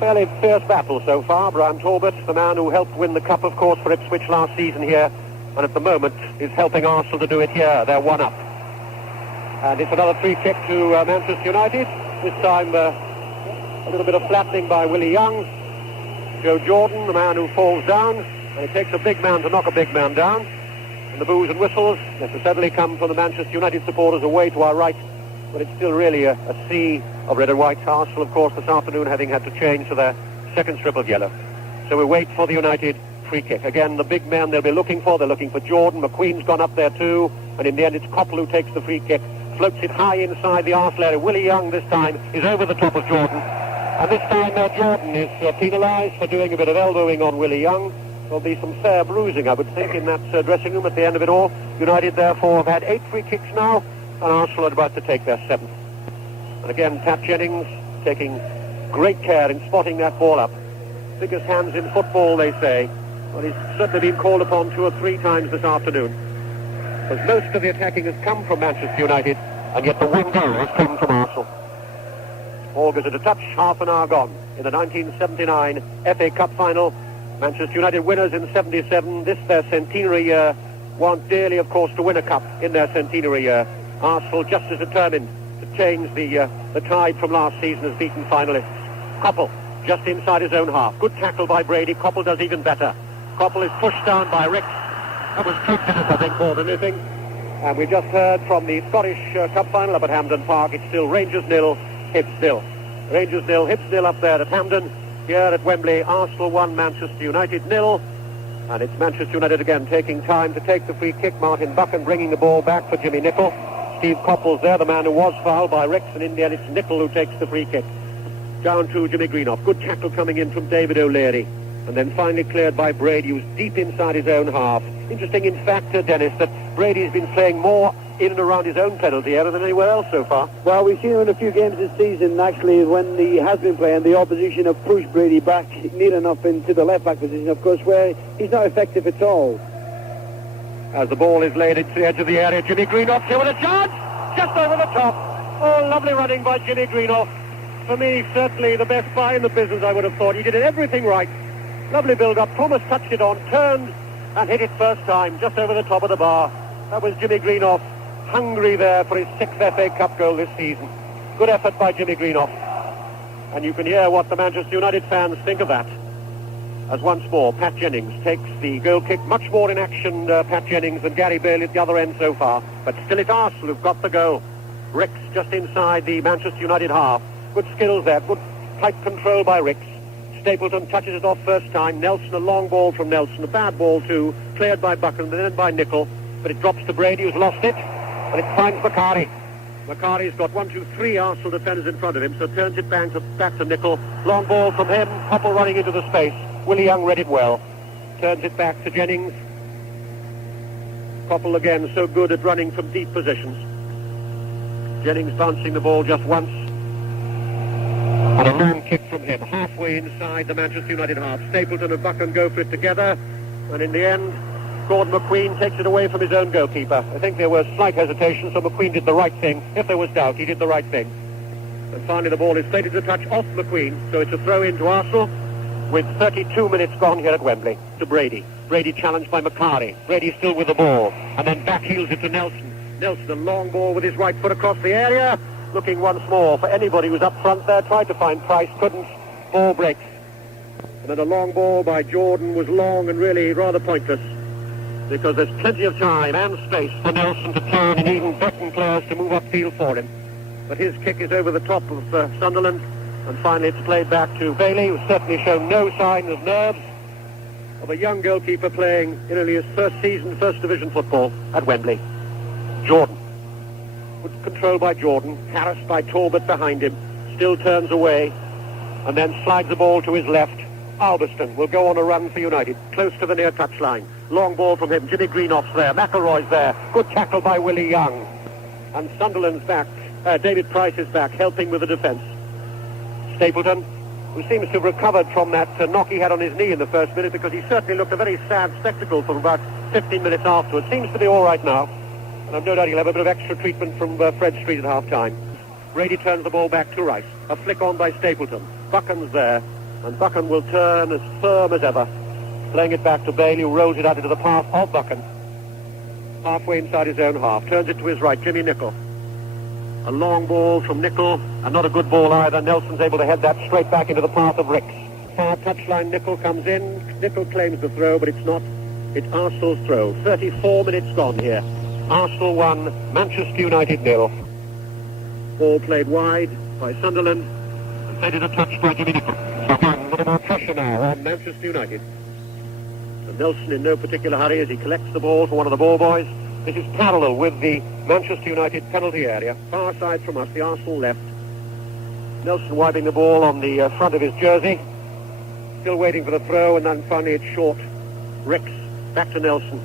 fairly fierce battle so far. Brian Talbot, the man who helped win the cup, of course, for Ipswich last season here, and at the moment is helping Arsenal to do it here. They're 1 up. And it's another free kick to Manchester United. This time a little bit of flattening by Willie Young. Joe Jordan, the man who falls down. And it takes a big man to knock a big man down. And the boos and whistles necessarily come from the Manchester United supporters away to our right. But it's still really a sea of red and white. Arsenal, of course, this afternoon having had to change to their second strip of yellow. So we wait for the United free kick. Again, the big man they'll be looking for. They're looking for Jordan. McQueen's gone up there too. And in the end, it's Coppell who takes the free kick. Floats it high inside the Arsenal area. Willie Young this time is over the top of Jordan. And this time Jordan is penalised for doing a bit of elbowing on Willie Young. There'll be some fair bruising, I would think, in that dressing room at the end of it all. United, therefore, have had 8 free kicks now, and Arsenal are about to take their 7th. And again, Pat Jennings taking great care in spotting that ball up. Biggest hands in football, they say. Well, he's certainly been called upon 2 or 3 times this afternoon. Because most of the attacking has come from Manchester United, and yet the 1 goal has come from Arsenal. Ball goes into touch, half an hour gone. In the 1979 FA Cup final, Manchester United winners in 77. This their centenary year. Want dearly, of course, to win a cup in their centenary year. Arsenal just as determined to change the tide from last season as beaten finalists. Coppell just inside his own half. Good tackle by Brady. Coppell does even better. Coppell is pushed down by Ricks. That was tremendous, I think, more than anything. And we've just heard from the Scottish Cup final up at Hampden Park. It's still Rangers 0, Hibs 0. Rangers 0, Hibs 0 up there at Hampden. Here at Wembley, Arsenal 1, Manchester United 0. And it's Manchester United again taking time to take the free kick. Martin Buchan bringing the ball back for Jimmy Nicol. Steve Coppell's there, the man who was fouled by Ricks, and in the end it's Nicol who takes the free kick. Down to Jimmy Greenough. Good tackle coming in from David O'Leary. And then finally cleared by Brady, who's deep inside his own half. Interesting, in fact, Dennis, that Brady's been playing more in and around his own penalty area than anywhere else so far. Well, we've seen him in a few games this season, actually, when he has been playing, the opposition have pushed Brady back near enough into the left-back position, of course, where he's not effective at all. As the ball is laid into the edge of the area, Jimmy Greenoff's here with a chance, just over the top. Oh, lovely running by Jimmy Greenoff. For me, certainly the best buy in the business, I would have thought. He did everything right. Lovely build-up. Thomas touched it on, turned, and hit it first time, just over the top of the bar. That was Jimmy Greenoff, hungry there for his 6th FA Cup goal this season. Good effort by Jimmy Greenoff. And you can hear what the Manchester United fans think of that. As once more, Pat Jennings takes the goal kick. Much more in action, Pat Jennings, than Gary Bailey at the other end so far. But still it's Arsenal who've got the goal. Ricks just inside the Manchester United half. Good skills there, good tight control by Ricks. Stapleton touches it off first time. Nelson, a long ball from Nelson. A bad ball too, cleared by Buchan and then by Nicol. But it drops to Brady, who's lost it. And it finds Macari. Macari's got 1, 2, 3 Arsenal defenders in front of him, so turns it back to Nicol. Long ball from him, Koppel running into the space. Willie Young read it well. Turns it back to Jennings. Koppel again, so good at running from deep positions. Jennings bouncing the ball just once. And a long kick from him, halfway inside the Manchester United half. Stapleton and Buchan go for it together. And in the end, Gordon McQueen takes it away from his own goalkeeper. I think there was slight hesitation, so McQueen did the right thing. If there was doubt, he did the right thing. And finally the ball is slated to touch off McQueen, so it's a throw in to Arsenal with 32 minutes gone here at Wembley to Brady. Brady challenged by Macari. Brady still with the ball, and then back heels it to Nelson. Nelson, a long ball with his right foot across the area, looking once more for anybody who's up front there, tried to find Price, couldn't, ball breaks. And then a long ball by Jordan was long and really rather pointless, because there's plenty of time and space for Nelson to turn and even Burton players to move upfield for him. But his kick is over the top of Sunderland, and finally it's played back to Bailey, who's certainly shown no sign of nerves of a young goalkeeper playing in only his first season, first division football at Wembley. Jordan. Good control by Jordan, harassed by Talbot behind him, still turns away, and then slides the ball to his left. Albiston will go on a run for United, close to the near touchline. Long ball from him, Jimmy Greenoff's there, McElroy's there, good tackle by Willie Young. And Sunderland's back, David Price is back, helping with the defence. Stapleton, who seems to have recovered from that knock he had on his knee in the first minute, because he certainly looked a very sad spectacle for about 15 minutes afterwards. Seems to be all right now, and I've no doubt he'll have a bit of extra treatment from Fred Street at half-time. Brady turns the ball back to Rice. A flick on by Stapleton. Buchan's there, and Buchan will turn as firm as ever, playing it back to Bailey, who rolls it out into the path of Buchan. Halfway inside his own half, turns it to his right, Jimmy Nicol. A long ball from Nicol, and not a good ball either. Nelson's able to head that straight back into the path of Ricks. Far touchline, Nicol comes in. Nicol claims the throw, but it's not. It's Arsenal's throw. 34 minutes gone here. Arsenal 1, Manchester United 0. Ball played wide by Sunderland, and headed a touch by Jimmy Nicol. A little more pressure now on Manchester United. And Nelson in no particular hurry as he collects the ball for one of the ball boys. This is parallel with the Manchester United penalty area, far side from us, the Arsenal left. Nelson wiping the ball on the front of his jersey, still waiting for the throw, and then finally it's short. Ricks, back to Nelson.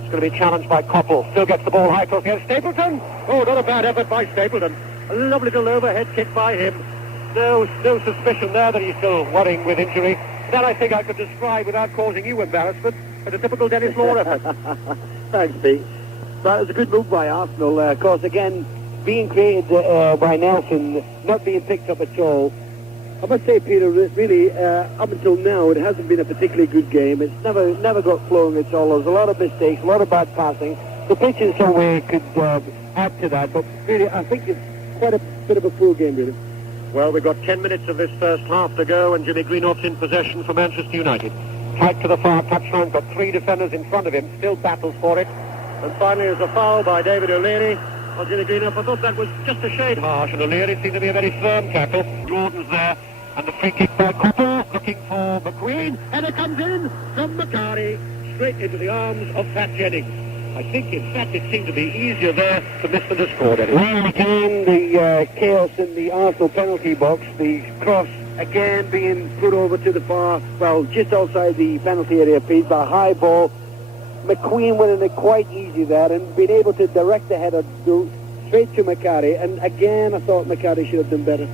It's going to be challenged by Koppel, still gets the ball high across here. Stapleton! Oh, not a bad effort by Stapleton. A lovely little overhead kick by him. No suspicion there that he's still worrying with injury. That I think I could describe without causing you embarrassment as a typical Dennis Law effort. Thanks, Pete. That was a good move by Arsenal. Of course, again, being created by Nelson, not being picked up at all. I must say, Peter, really, up until now, it hasn't been a particularly good game. It's never got flowing at all. There's a lot of mistakes, a lot of bad passing. The pitch in some way could add to that, but really, I think it's quite a bit of a poor game, really. Well, we've got 10 minutes of this first half to go, and Jimmy Greenoff's in possession for Manchester United. Tight to the far touchline, got 3 defenders in front of him, still battles for it. And finally, there's a foul by David O'Leary on Jimmy Greenoff. I thought that was just a shade harsh, and O'Leary seemed to be a very firm tackle. Jordan's there, and the free kick by Koppel, looking for McQueen, and it comes in from Macari, straight into the arms of Pat Jennings. I think, in fact, it seemed to be easier there to miss than to score. Well, again, the chaos in the Arsenal penalty box, the cross again being put over to the far, well, just outside the penalty area, Pete, by a high ball. McQueen winning it quite easy there and being able to direct the header straight to McCarry. And again, I thought McCarry should have done better.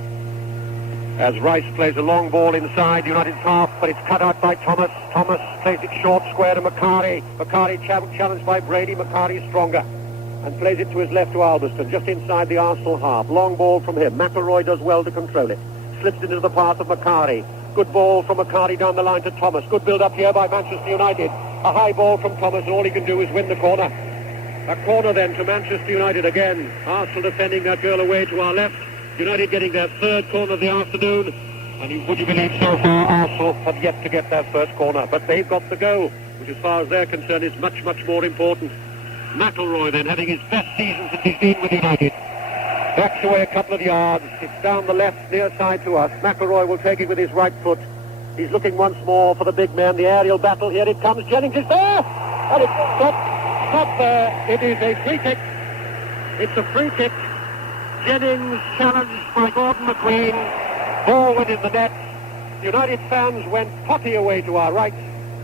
As Rice plays a long ball inside United's half, but it's cut out by Thomas. Thomas plays it short square to McCarry. McCarry challenged by Brady. McCarry stronger and plays it to his left to Albiston, just inside the Arsenal half. Long ball from him. McElroy does well to control it. Slips into the path of McCarry. Good ball from McCarry down the line to Thomas. Good build-up here by Manchester United. A high ball from Thomas, and all he can do is win the corner. A corner then to Manchester United again. Arsenal defending that goal away to our left. United getting their third corner of the afternoon. And would you believe so far Arsenal have yet to get their first corner. But they've got the goal, which as far as they're concerned is much, much more important. McElroy then having his best season since he's been with United. Backs away a couple of yards. It's down the left near side to us. McElroy will take it with his right foot. He's looking once more for the big man. The aerial battle. Here it comes. Jennings is there. And it's stopped there. It is a free kick. It's a free kick. Jennings challenged by Gordon McQueen. Ball went in the net. United fans went potty away to our right.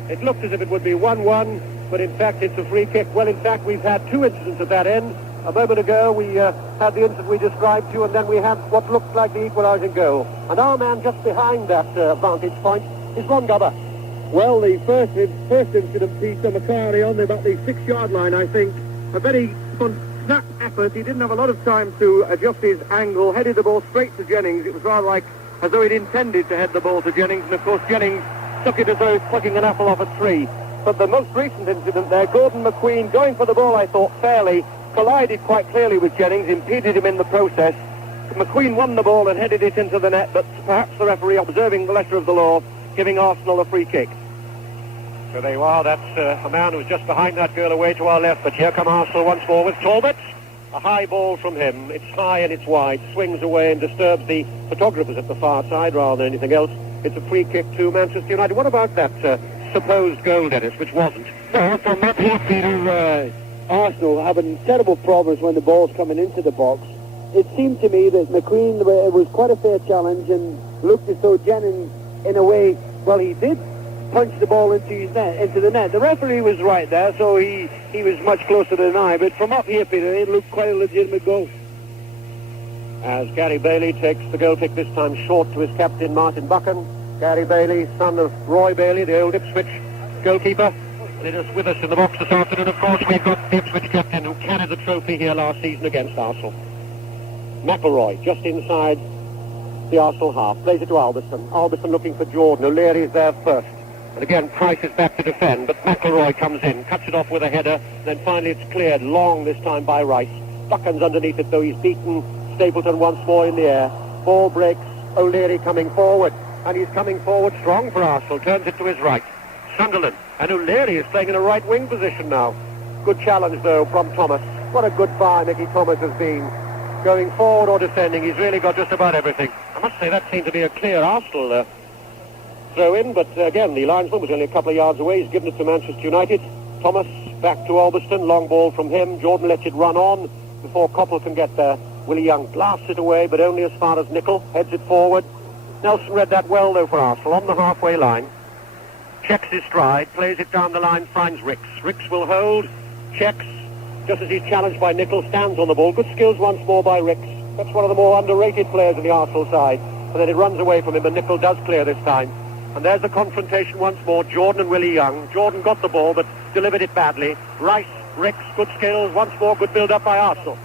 It looked as if it would be 1-1, but in fact it's a free kick. Well, in fact, we've had two incidents at that end. A moment ago we had the incident we described to you, and then we had what looked like the equalising goal. And our man just behind that vantage point is Ron Gubber. Well, the first incident, Peter McCarry on about the 6-yard line, I think. A very snap effort. He didn't have a lot of time to adjust his angle, headed the ball straight to Jennings. It was rather like as though he'd intended to head the ball to Jennings, and of course Jennings took it as though he was plucking an apple off a tree. But the most recent incident there, Gordon McQueen going for the ball, I thought, fairly, collided quite clearly with Jennings, impeded him in the process. McQueen won the ball and headed it into the net, but perhaps the referee, observing the letter of the law, giving Arsenal a free kick. So there you are. That's a man who's just behind that goal away to our left. But here come Arsenal once more with Talbot. A high ball from him. It's high and it's wide. Swings away and disturbs the photographers at the far side rather than anything else. It's a free kick to Manchester United. What about that supposed goal, Dennis, which wasn't? No, from that here, Peter, Arsenal having terrible problems when the ball's coming into the box. It seemed to me that McQueen, it was quite a fair challenge and looked as though Jennings, in a way, well, he did punch the ball into the net. The referee was right there, so he was much closer than I. But from up here, Peter, it looked quite a legitimate goal. As Gary Bailey takes the goal kick, this time short to his captain, Martin Buchan. Gary Bailey, son of Roy Bailey, the old Ipswich goalkeeper. And it is with us in the box this afternoon. Of course, we've got the Ipswich captain who carried the trophy here last season against Arsenal. McElroy, just inside the Arsenal half, plays it to Albiston. Albiston looking for Jordan. O'Leary is there first. And again, Price is back to defend, but McElroy comes in, cuts it off with a header, then finally it's cleared long this time by Rice. Buchan's underneath it, though. He's beaten Stapleton once more in the air. Ball breaks, O'Leary coming forward, and he's coming forward strong for Arsenal, turns it to his right. Sunderland, and O'Leary is playing in a right wing position now. Good challenge, though, from Thomas. What a good buy Mickey Thomas has been. Going forward or defending, he's really got just about everything. I must say that seemed to be a clear Arsenal throw in, but again, the linesman was only a couple of yards away. He's given it to Manchester United. Thomas back to Albiston, long ball from him. Jordan lets it run on before Coppell can get there. Willie Young blasts it away, but only as far as Nicol, heads it forward. Nelson read that well, though, for Arsenal, on the halfway line. Checks his stride, plays it down the line, finds Ricks. Ricks will hold, checks, just as he's challenged by Nicol, stands on the ball. Good skills once more by Ricks. That's one of the more underrated players in the Arsenal side. And then it runs away from him, and Nicol does clear this time. And there's the confrontation once more, Jordan and Willie Young. Jordan got the ball, but delivered it badly. Rice, Ricks, good skills, once more good build-up by Arsenal.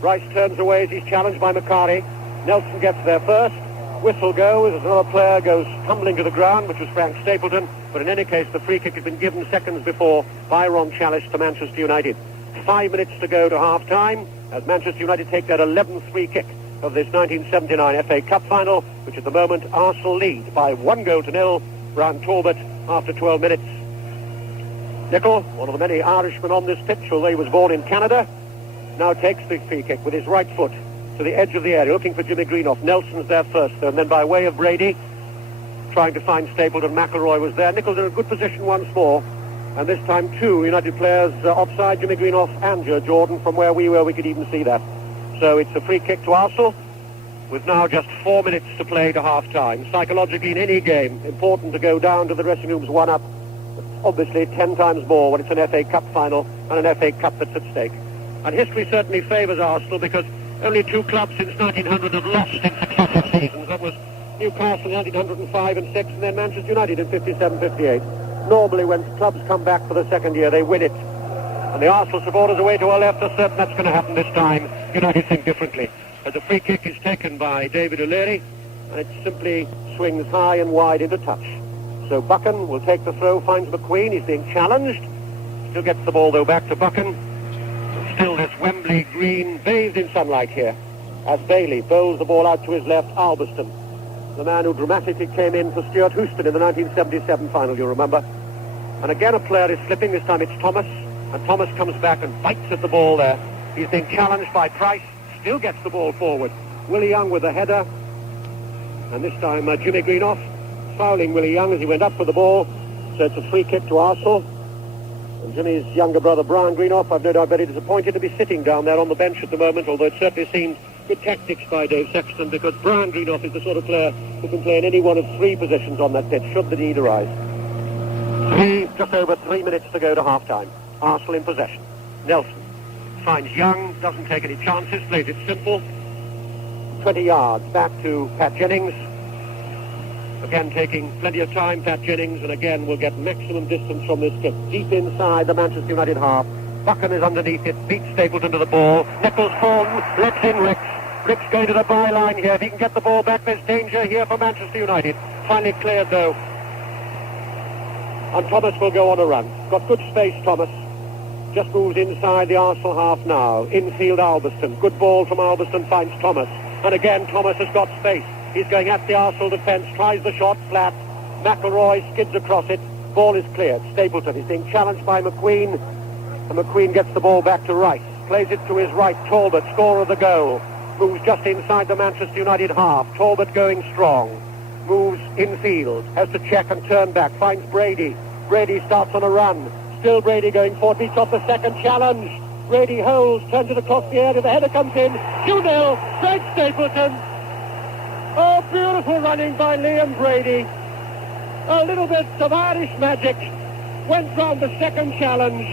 Rice turns away as he's challenged by McCarry. Nelson gets there first. Whistle goes as another player goes tumbling to the ground, which was Frank Stapleton. But in any case, the free kick had been given seconds before by Ron Chalice to Manchester United. 5 minutes to go to half-time as Manchester United take their 11th free kick of this 1979 FA Cup final, which at the moment Arsenal lead by 1-0. Brian Talbot after 12 minutes. Nicol, one of the many Irishmen on this pitch, although he was born in Canada, now takes the free kick with his right foot to the edge of the area, looking for Jimmy Greenough. Nelson's there first, and then by way of Brady, trying to find Stapleton. McElroy was there. Nicol's in a good position once more, and this time two United players offside, Jimmy Greenough and Jordan. From where we were, we could even see that. So it's a free kick to Arsenal, with now just 4 minutes to play to half-time. Psychologically, in any game, important to go down to the dressing rooms 1-up. obviously 10 times more when it's an FA Cup final and an FA Cup that's at stake. And history certainly favours Arsenal because only two clubs since 1900 have lost in successive seasons. That was Newcastle in 1905 and 6, and then Manchester United in 57-58. Normally when clubs come back for the second year, they win it. And the Arsenal supporters away to our left are certain that's going to happen this time. United think differently. As the free kick is taken by David O'Leary, and it simply swings high and wide into touch. So Buchan will take the throw, finds McQueen. He's being challenged. Still gets the ball, though, back to Buchan. Still this Wembley green bathed in sunlight here. As Bailey bowls the ball out to his left, Albiston, the man who dramatically came in for Stuart Houston in the 1977 final, you remember. And again a player is slipping. This time it's Thomas. And Thomas comes back and bites at the ball there. He's being challenged by Price. Still gets the ball forward. Willie Young with the header. And this time Jimmy Greenoff fouling Willie Young as he went up for the ball. So it's a free kick to Arsenal. And Jimmy's younger brother, Brian Greenoff, I've no doubt very disappointed to be sitting down there on the bench at the moment, although it certainly seems good tactics by Dave Sexton, because Brian Greenoff is the sort of player who can play in any one of three positions on that pitch, should the need arise. Just over 3 minutes to go to half-time. Arsenal in possession. Nelson finds Young, doesn't take any chances, plays it simple. 20 yards back to Pat Jennings. Again taking plenty of time, Pat Jennings, and again will get maximum distance from this kick. Deep inside the Manchester United half. Buchan is underneath it, beats Stapleton to the ball. Nichols form, lets in Ricks. Ricks going to the byline here. If he can get the ball back, there's danger here for Manchester United. Finally cleared though. And Thomas will go on a run. Got good space, Thomas. Just moves inside the Arsenal half now. Infield Albiston. Good ball from Albiston, finds Thomas. And again, Thomas has got space. He's going at the Arsenal defence, tries the shot flat. McElroy skids across it. Ball is cleared. Stapleton is being challenged by McQueen. And McQueen gets the ball back to Rice. Plays it to his right. Talbot, scorer of the goal. Moves just inside the Manchester United half. Talbot going strong. Moves infield. Has to check and turn back. Finds Brady. Brady starts on a run. Still Brady going forward. Beats off the second challenge. Brady holds. Turns it across the area. The header comes in. 2-0. Craig Stapleton. Oh, beautiful running by Liam Brady. A little bit of Irish magic. Went round the second challenge.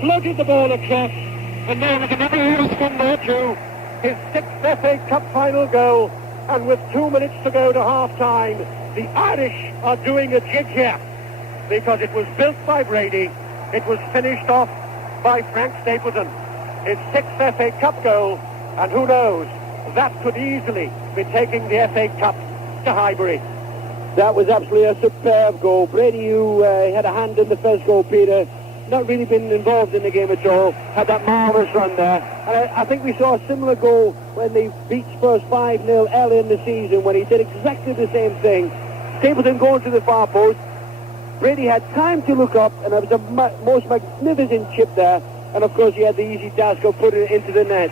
Floated the ball across. And now there's another use from there too. His 6th FA Cup final goal. And with 2 minutes to go to half-time, the Irish are doing a jig here. Because it was built by Brady. It was finished off by Frank Stapleton. His 6th FA Cup goal. And who knows, that could easily be taking the FA Cup to Highbury. That was absolutely a superb goal. Brady, who had a hand in the first goal, Peter, not really been involved in the game at all, had that marvellous run there. And I think we saw a similar goal when they beat Spurs 5-0 early in the season, when he did exactly the same thing. Stapleton going to the far post. Brady had time to look up, and it was a most magnificent chip there. And of course he had the easy task of putting it into the net.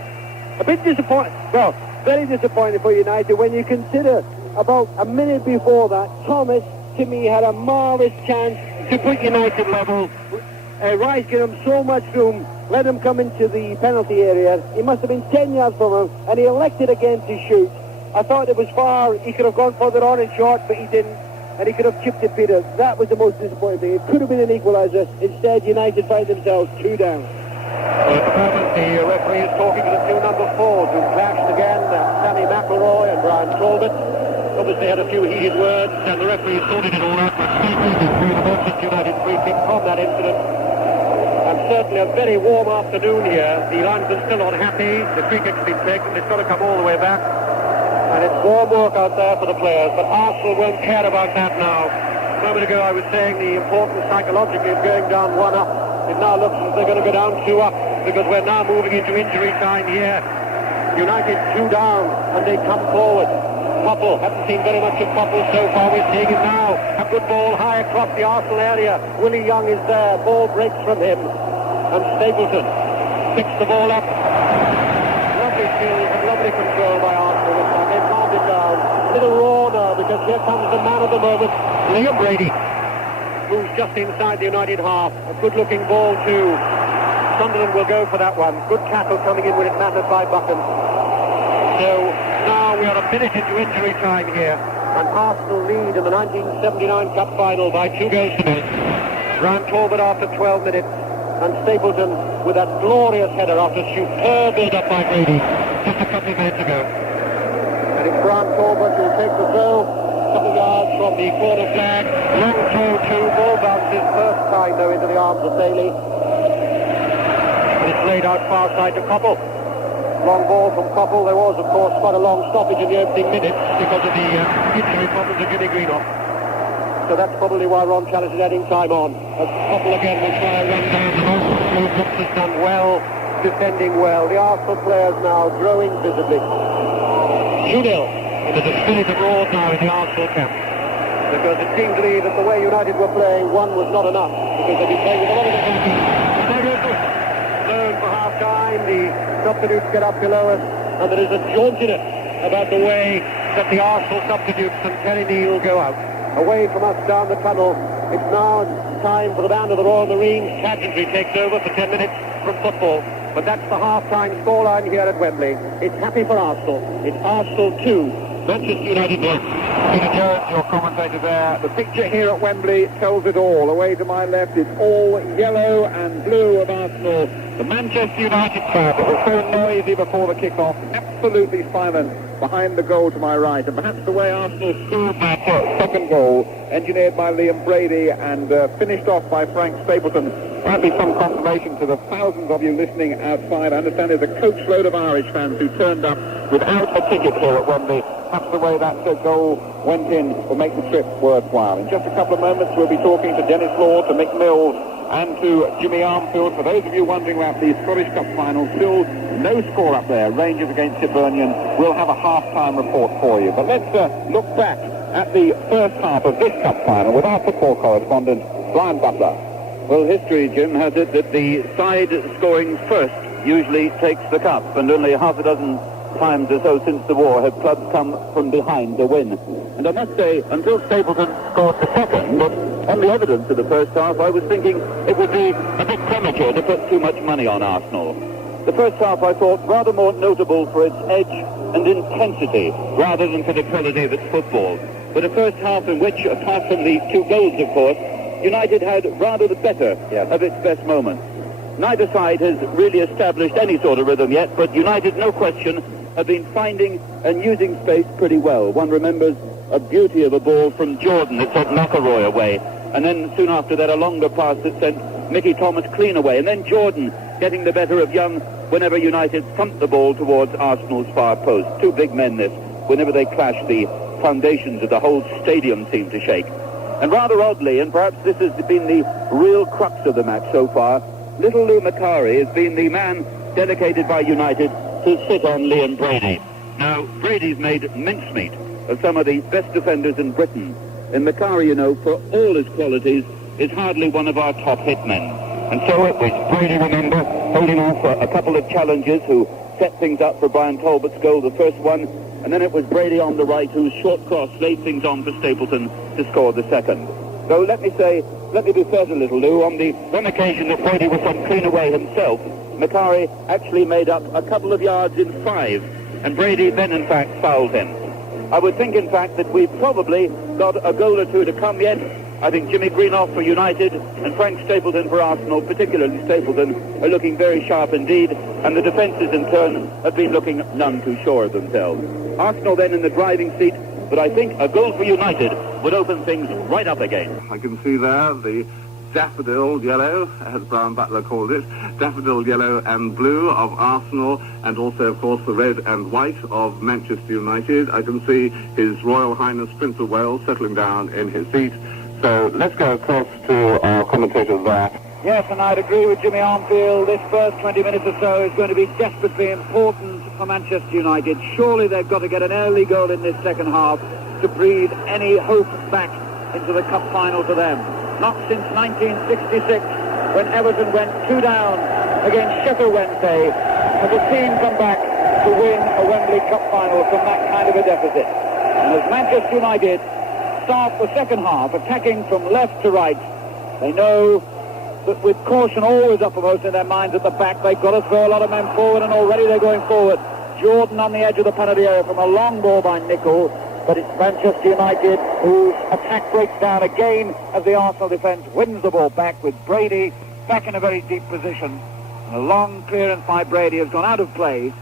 A bit disappointing, well, very disappointing for United when you consider about a minute before that, Thomas, to me, had a marvellous chance to put United level. Rice gave him so much room, let him come into the penalty area. He must have been 10 yards from him, and he elected again to shoot. I thought it was far. He could have gone further on and shot, but he didn't. And he could have chipped it, Peter. That was the most disappointing thing. It could have been an equaliser. Instead, United find themselves 2 down. Well, at the moment, the referee is talking to the two number 4s who clashed again, Sammy McElroy and Brian Talbot. Obviously had a few heated words, and the referee sorted it all out with 3 minutes through the Manchester United free kick from that incident. And certainly a very warm afternoon here. The linesman's still not happy. The free kick's been taken. It's got to come all the way back. And it's warm work out there for the players, but Arsenal won't care about that now. A moment ago I was saying the importance psychologically of going down 1 up. It now looks as they're going to go down 2 up, because we're now moving into injury time here. United 2 down, and they come forward. Popple, haven't seen very much of Popple so far. We're seeing him now. A good ball high across the Arsenal area. Willie Young is there. Ball breaks from him. And Stapleton picks the ball up. Lovely skills and lovely control by Arsenal this time. They've calmed it down. Little raw now, because here comes the man of the moment, Liam Brady. Moves just inside the United half. A good-looking ball too. Sunderland will go for that one. Good tackle coming in when it mattered by Buchan. So now we are a minute into injury time here. And Arsenal lead in the 1979 Cup final by 2 goals to 0. Brian Talbot after 12 minutes, and Stapleton with that glorious header after superb build-up by Brady just a couple of minutes ago. And it's Brian Talbot who'll take the throw, a couple of yards from the corner flag, long throw to ball bounces, first time though into the arms of Bailey. And it's laid out far side to Koppel. Long ball from Koppel. There was, of course, quite a long stoppage in the opening minutes because of the injury problems of Jimmy Greenough. So that's probably why Ron Challis is adding time on. As Koppel again will try a run down the most. Brooks has done well, defending well. The Arsenal players now growing visibly. 2-0. And there's a spirit abroad now in the Arsenal camp. Because it seemed to me that the way United were playing, one was not enough. Because they've been playing with a lot of difficulty. Known for half-time, the substitutes get up below us, and there is a jauntiness about the way that the Arsenal substitutes and Terry Neal go out. Away from us down the tunnel, it's now time for the band of the Royal Marines. Pageantry takes over for 10 minutes from football. But that's the half-time scoreline here at Wembley. It's happy for Arsenal. It's Arsenal 2, Manchester United 1. Peter Jones, your commentator there. The picture here at Wembley tells it all. Away to my left, it's all yellow and blue of Arsenal. The Manchester United crowd was so noisy before the kick-off, absolutely silent behind the goal to my right. And perhaps the way Arsenal scored that second goal, engineered by Liam Brady and finished off by Frank Stapleton, might be some consolation to the thousands of you listening outside. I understand there's a coachload of Irish fans who turned up without a ticket here at Wembley. Perhaps the way that goal went in will make the trip worthwhile. In just a couple of moments, we'll be talking to Dennis Law, to Mick Mills, and to Jimmy Armfield. For those of you wondering about the Scottish Cup final, still no score up there. Rangers against Hibernian. We'll have a half-time report for you. But let's look back at the first half of this Cup final with our football correspondent, Brian Butler. Well, history, Jim, has it that the side scoring first usually takes the cup, and only half a dozen times or so since the war have clubs come from behind to win. And I must say, until Stapleton scored the second, but on the evidence of the first half, I was thinking it would be a bit premature to put too much money on Arsenal. The first half, I thought, rather more notable for its edge and intensity, rather than for the quality of its football. But a first half in which, apart from the two goals, of course, United had rather the better of its best moments. Neither side has really established any sort of rhythm yet, but United, no question, have been finding and using space pretty well. One remembers a beauty of a ball from Jordan that sent McElroy away, and then soon after that a longer pass that sent Mickey Thomas clean away, and then Jordan getting the better of Young whenever United thumped the ball towards Arsenal's far post. Two big men this. Whenever they clash, the foundations of the whole stadium seem to shake. And rather oddly, and perhaps this has been the real crux of the match so far, little Lou Macari has been the man dedicated by United to sit on Liam Brady. Now, Brady's made mincemeat of some of the best defenders in Britain. And Macari, you know, for all his qualities, is hardly one of our top hitmen. And so it was Brady, remember, holding off a couple of challengers who set things up for Brian Talbot's goal, the first one, and then it was Brady on the right whose short cross laid things on for Stapleton to score the second. So let me be fair to little Lou. On the one occasion that Brady was sent clean away himself, Macari actually made up a couple of yards in 5, and Brady then in fact fouled him. I would think in fact that we've probably got a goal or two to come yet. I think Jimmy Greenough for United and Frank Stapleton for Arsenal, particularly Stapleton, are looking very sharp indeed, and the defences in turn have been looking none too sure of themselves. Arsenal then in the driving seat, but I think a goal for United would open things right up again. I can see there the daffodil yellow, as Brian Butler called it, daffodil yellow and blue of Arsenal, and also, of course, the red and white of Manchester United. I can see His Royal Highness Prince of Wales settling down in his seat. So let's go across to our commentator there. Yes, and I'd agree with Jimmy Armfield. This first 20 minutes or so is going to be desperately important for Manchester United. Surely they've got to get an early goal in this second half to breathe any hope back into the cup final to them. Not since 1966, when Everton went 2 down against Sheffield Wednesday, has a team come back to win a Wembley Cup final from that kind of a deficit. And as Manchester United start the second half attacking from left to right, they know that with caution always uppermost in their minds at the back, they've got to throw a lot of men forward, and already they're going forward. Jordan on the edge of the penalty area from a long ball by Nicol. but it's Manchester United whose attack breaks down again as the Arsenal defence wins the ball back with Brady back in a very deep position. And a long clearance by Brady has gone out of play.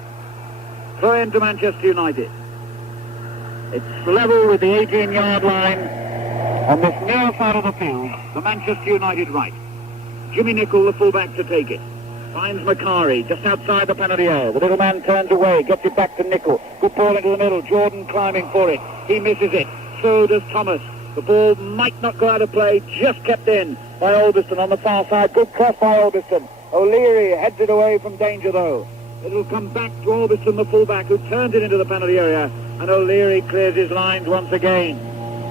Throw into Manchester United. It's level with the 18-yard line on this near side of the field, the Manchester United right. Jimmy Nicholl, the fullback, to take it. Finds Macari just outside the penalty area. The little man turns away, gets it back to Nicholl. Good ball into the middle. Jordan climbing for it. He misses it. So does Thomas. The ball might not go out of play, just kept in by Albiston on the far side. Good cross by Albiston. O'Leary heads it away from danger, though. It'll come back to Albiston, the fullback, who turns it into the penalty area. And O'Leary clears his lines once again.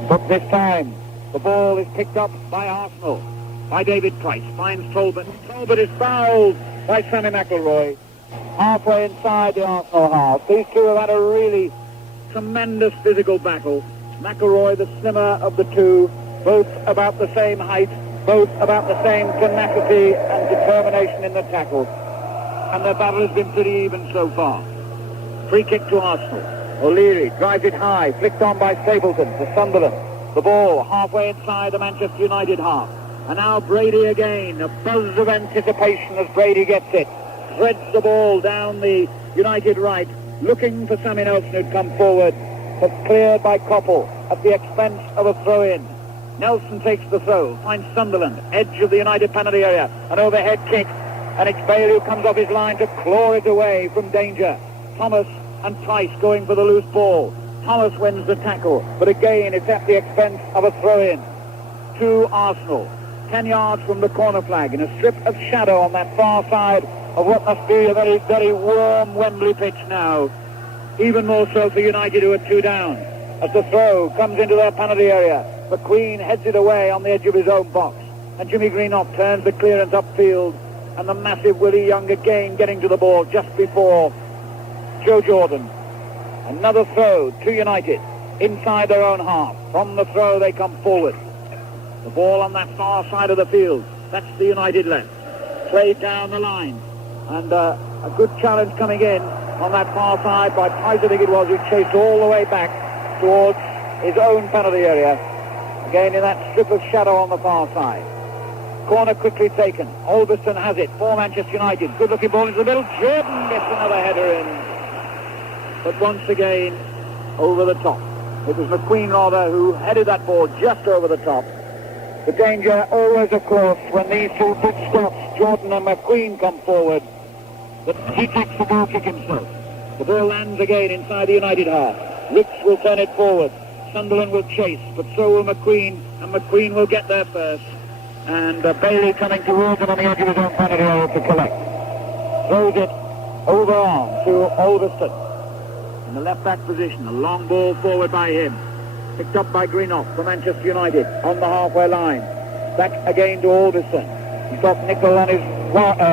But this time, the ball is picked up by Arsenal, by David Price. Finds Talbot. Talbot is fouled by Sammy McElroy. Halfway inside the Arsenal half. These two have had a really tremendous physical battle. McElroy, the slimmer of the two, both about the same height, both about the same tenacity and determination in the tackle. And the battle has been pretty even so far. Free kick to Arsenal. O'Leary drives it high, flicked on by Stapleton to Sunderland. The ball halfway inside the Manchester United half. And now Brady again, a buzz of anticipation as Brady gets it. Threads the ball down the United right, looking for Sammy Nelson, who'd come forward, but cleared by Koppel at the expense of a throw-in. Nelson takes the throw, finds Sunderland, edge of the United penalty area, an overhead kick, and it's Bale who comes off his line to claw it away from danger. Thomas and Price going for the loose ball. Thomas wins the tackle, but again it's at the expense of a throw-in to Arsenal. 10 yards from the corner flag in a strip of shadow on that far side of what must be a very, very warm Wembley pitch now. Even more so for United, who are two down. As the throw comes into their penalty area, McQueen heads it away on the edge of his own box. And Jimmy Greenough turns the clearance upfield. And the massive Willie Young again getting to the ball just before Joe Jordan. Another throw to United inside their own half. From the throw they come forward. The ball on that far side of the field. That's the United left. Played down the line. And a good challenge coming in on that far side by Price, I think it was, who chased all the way back towards his own penalty area. Again in that strip of shadow on the far side. Corner quickly taken. Albiston has it for Manchester United. Good looking ball into the middle. Jordan gets another header in. But once again, over the top. It was McQueen rather who headed that ball just over the top. The danger always, of course, when these two big stops, Jordan and McQueen, come forward, that he takes the goal kick himself. The ball lands again inside the United half. Ricks will turn it forward. Sunderland will chase, but so will McQueen, and McQueen will get there first. And Bailey coming towards him on the edge of his own penalty area to collect. Throws it over on to Albiston. In the left-back position, a long ball forward by him. Picked up by Greenough for Manchester United on the halfway line. Back again to Albiston. He's got Nicholl on his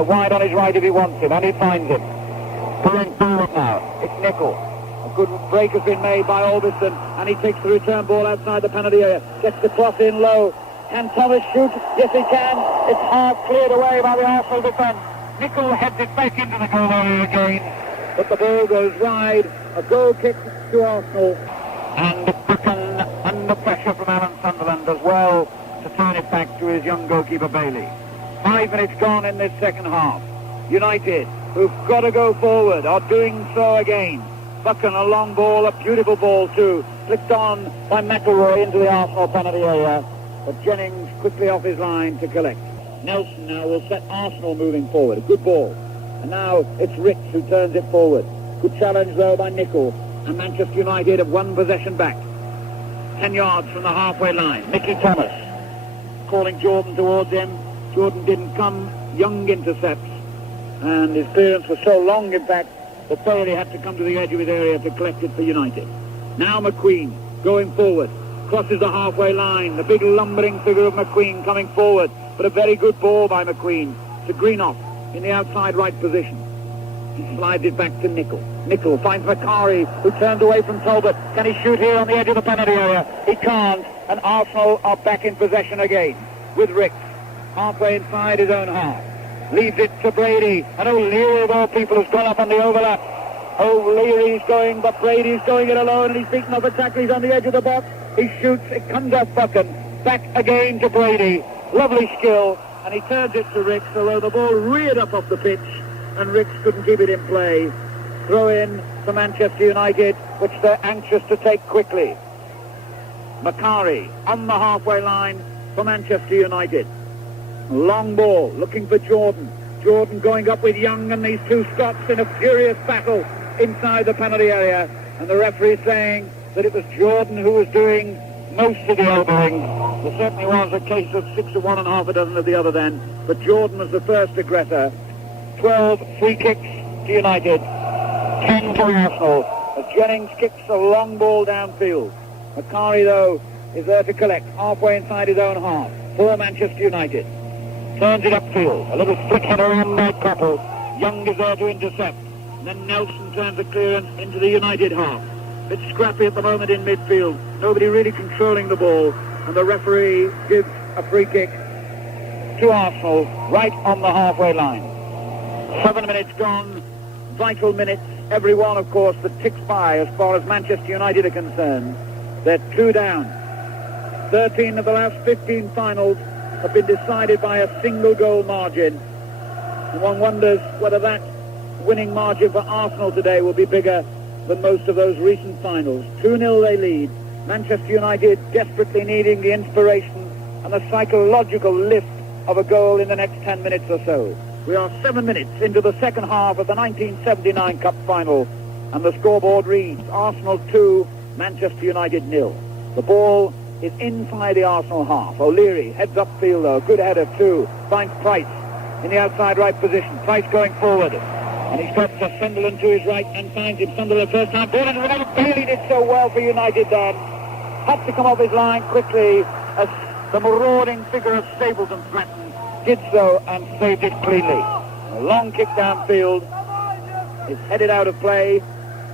wide on his right if he wants him, and he finds him. Pulling forward now. It's Nicholl. A good break has been made by Albiston, and he takes the return ball outside the penalty area. Gets the cross in low. Can Thomas shoot? Yes, he can. It's half cleared away by the Arsenal defence. Nicholl heads it back into the goal area again, but the ball goes wide. A goal kick to Arsenal. And Buchan under pressure from Alan Sunderland as well to turn it back to his young goalkeeper Bailey. 5 minutes gone in this second half. United, who've got to go forward, are doing so again. Buchan, a long ball, a beautiful ball too. Flicked on by McElroy into the Arsenal penalty area. But Jennings quickly off his line to collect. Nelson now will set Arsenal moving forward. A good ball. And now it's Ricks who turns it forward. Good challenge though by Nicholl. And Manchester United have won possession back. 10 yards from the halfway line. Mickey Thomas calling Jordan towards him. Jordan didn't come. Young intercepts. And his clearance was so long, in fact, that Bailey had to come to the edge of his area to collect it for United. Now McQueen going forward. Crosses the halfway line. The big lumbering figure of McQueen coming forward. But a very good ball by McQueen to Greenough in the outside right position. He slides it back to Nicholl. Nicholl finds Macari, who turns away from Talbot. Can he shoot here on the edge of the penalty area? He can't. And Arsenal are back in possession again with Ricks. Halfway inside his own half. Leaves it to Brady. And O'Leary, of all people, has gone up on the overlap. O'Leary's going, but Brady's going it alone, and he's beaten off a tackle. He's on the edge of the box. He shoots. It comes off Buchan. Back again to Brady. Lovely skill. And he turns it to Ricks, although the ball reared up off the pitch, and Ricks couldn't keep it in play. Throw in for Manchester United, which they're anxious to take quickly. Macari on the halfway line for Manchester United. Long ball, looking for Jordan. Jordan going up with Young and these two Scots in a furious battle inside the penalty area. And the referee saying that it was Jordan who was doing most of the elbowing. There certainly was a case of 6 of one and half a dozen of the other then. But Jordan was the first aggressor. 12 free kicks to United. 10 to Arsenal. As Jennings kicks a long ball downfield. Macari, though, is there to collect halfway inside his own half for Manchester United. Turns it upfield. A little flick header on by Coppell. Young is there to intercept. And then Nelson turns the clearance into the United half. It's scrappy at the moment in midfield. Nobody really controlling the ball. And the referee gives a free kick to Arsenal right on the halfway line. 7 minutes gone. Vital minutes. Every one, of course, that ticks by as far as Manchester United are concerned. They're 2 down. 13 of the last 15 finals have been decided by a single goal margin. And one wonders whether that winning margin for Arsenal today will be bigger than most of those recent finals. 2-0 they lead. Manchester United desperately needing the inspiration and the psychological lift of a goal in the next 10 minutes or so. We are 7 minutes into the second half of the 1979 Cup final, and the scoreboard reads Arsenal 2, Manchester United 0. The ball is inside the Arsenal half. O'Leary heads upfield though. Good header too. Finds Price in the outside right position. Price going forward. And he's got Sunderland to his right and finds him. Sunderland first time. Ball into the middle. Bailey did so well for United then. Had to come off his line quickly as the marauding figure of Stapleton threatened. Did so and saved it cleanly. A long kick downfield is headed out of play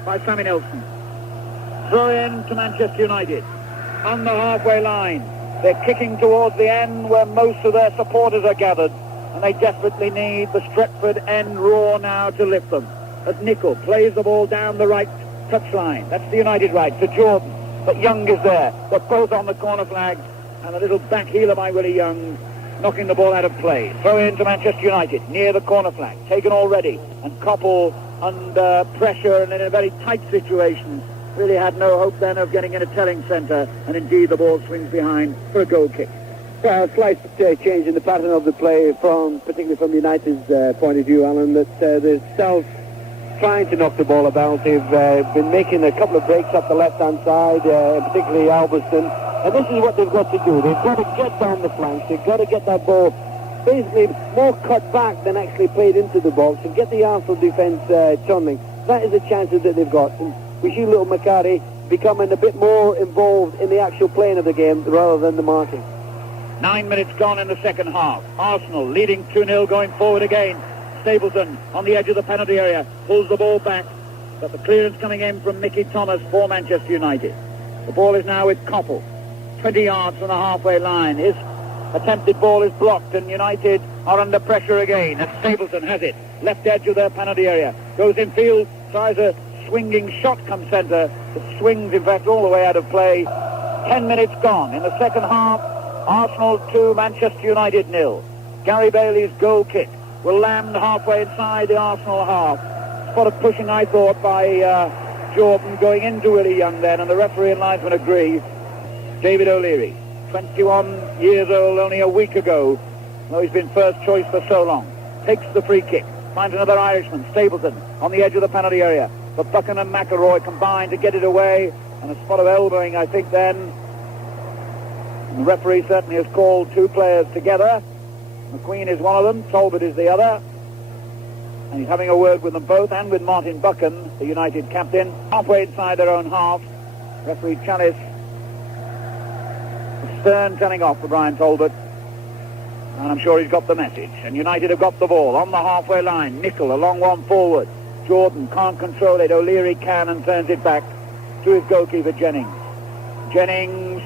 by Sammy Nelson. Throw in to Manchester United. On the halfway line. They're kicking towards the end where most of their supporters are gathered, and they desperately need the Stretford end roar now to lift them. As Nicol plays the ball down the right touchline. That's the United right to Jordan. But Young is there. They're both on the corner flag, and a little back heeler by Willie Young knocking the ball out of play. Throw in to Manchester United near the corner flag. Taken already, and Coppell under pressure and in a very tight situation really had no hope then of getting in a telling centre, and indeed the ball swings behind for a goal kick. Well, a slight change in the pattern of the play, particularly from United's point of view, Alan, that they're still trying to knock the ball about. They've been making a couple of breaks up the left-hand side, particularly Albiston, and this is what they've got to do. They've got to get down the flanks. They've got to get that ball basically more cut back than actually played into the box and get the Arsenal defence turning. That is the chances that they've got. And we see little Macari becoming a bit more involved in the actual playing of the game rather than the marking. 9 minutes gone in the second half. Arsenal leading 2-0 going forward again. Stapleton on the edge of the penalty area pulls the ball back, but the clearance coming in from Mickey Thomas for Manchester United. The ball is now with Coppell, 20 yards from the halfway line. His attempted ball is blocked and United are under pressure again, and Stapleton has it. Left edge of their penalty area. Goes in field, tries a swinging shot come centre. It swings, in fact, all the way out of play. 10 minutes gone in the second half. Arsenal 2, Manchester United 0. Gary Bailey's goal kick will land halfway inside the Arsenal half. Spot of pushing, I thought, by Jordan going into Willie Young then, and the referee and linesman agree. David O'Leary, 21 years old only a week ago, though he's been first choice for so long, takes the free kick, finds another Irishman, Stapleton, on the edge of the penalty area. But Buchan and McElroy combine to get it away, and a spot of elbowing, I think, then. And the referee certainly has called 2 players together. McQueen is one of them, Talbot is the other. And he's having a word with them both, and with Martin Buchan, the United captain, halfway inside their own half. Referee Chalice, a stern telling off for Brian Talbot. And I'm sure he's got the message. And United have got the ball on the halfway line. Nicol, a long one forward. Jordan can't control it. O'Leary can and turns it back to his goalkeeper, Jennings. Jennings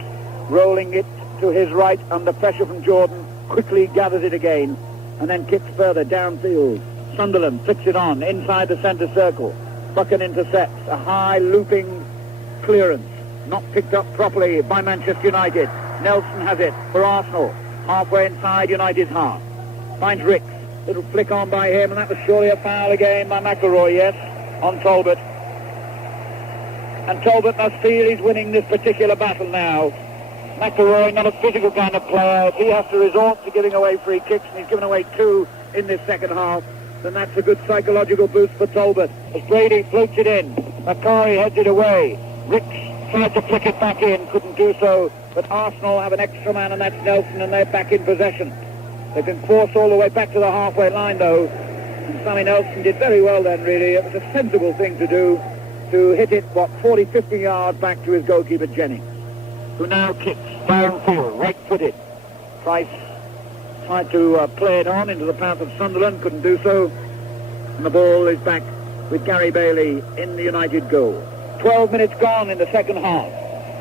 rolling it to his right under pressure from Jordan. Quickly gathers it again and then kicks further downfield. Sunderland flicks it on inside the centre circle. Buchan intercepts a high looping clearance, not picked up properly by Manchester United. Nelson has it for Arsenal, halfway inside United's half. Finds Ricks, little flick on by him, and that was surely a foul again by McElroy, yes, on Talbot. And Talbot must feel he's winning this particular battle now. McElroy, not a physical kind of player. He has to resort to giving away free kicks, and he's given away 2 in this second half. Then that's a good psychological boost for Talbot. As Brady floats it in, Macari heads it away. Ricks tried to flick it back in, couldn't do so. But Arsenal have an extra man, and that's Nelson, and they're back in possession. They've been forced all the way back to the halfway line, though. And Sammy Nelson did very well then, really. It was a sensible thing to do, to hit it, 40, 50 yards back to his goalkeeper, Jennings, who now kicks downfield, right-footed. Price tried to play it on into the path of Sunderland, couldn't do so. And the ball is back with Gary Bailey in the United goal. 12 minutes gone in the second half.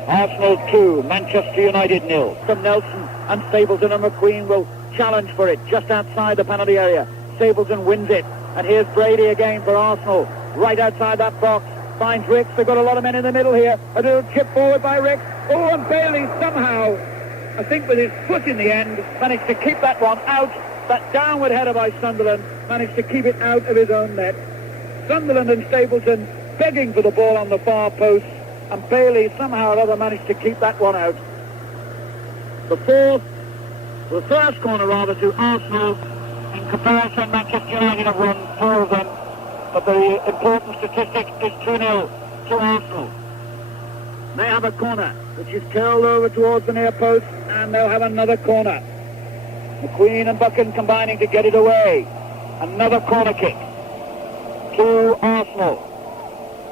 Arsenal 2, Manchester United 0. From Nelson and Stapleton, and McQueen will challenge for it just outside the penalty area. Stapleton wins it, and here's Brady again for Arsenal, right outside that box. Finds Ricks. They've got a lot of men in the middle here. A little chip forward by Ricks. Oh, and Bailey somehow, I think with his foot in the end, managed to keep that one out. That downward header by Sunderland managed to keep it out of his own net. Sunderland and Stapleton begging for the ball on the far post, and Bailey somehow or other managed to keep that one out. The first corner rather, to Arsenal. In comparison, Manchester United have won 4 of them, but the important statistic is 2-0 to Arsenal. They have a corner which is curled over towards the near post, and they'll have another corner. McQueen and Buchan combining to get it away. Another corner kick to Arsenal.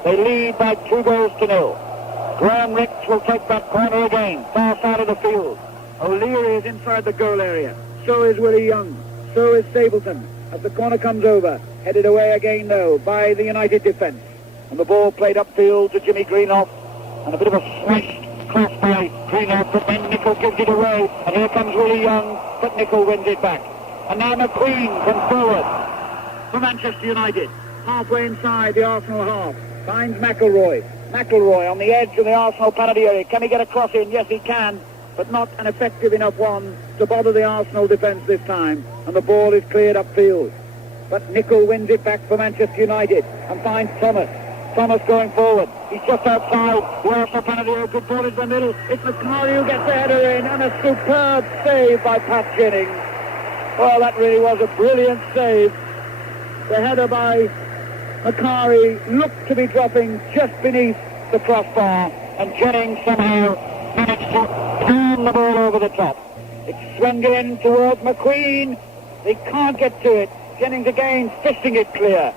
They lead by 2-0. Graham Ricks will take that corner again, far side of the field. O'Leary is inside the goal area. So is Willie Young. So is Stapleton. As the corner comes over, headed away again though by the United defence. And the ball played upfield to Jimmy Greenhoff. And a bit of a smashed cross by Greenhoff, but then Nicol gives it away. And here comes Willie Young, but Nicol wins it back. And now McQueen comes forward for Manchester United. Halfway inside the Arsenal half. Finds McElroy. McElroy on the edge of the Arsenal penalty area. Can he get a cross in? Yes, he can. But not an effective enough one to bother the Arsenal defence this time. And the ball is cleared upfield. But Nicol wins it back for Manchester United and finds Thomas. Thomas going forward. He's just outside the Arsenal penalty area. Good ball into the middle. It's McCarry who gets the header in, and a superb save by Pat Jennings. Well, that really was a brilliant save. The header by Macari looked to be dropping just beneath the crossbar, and Jennings somehow managed to palm the ball over the top. It's swung in towards McQueen. They can't get to it. Jennings again fisting it clear.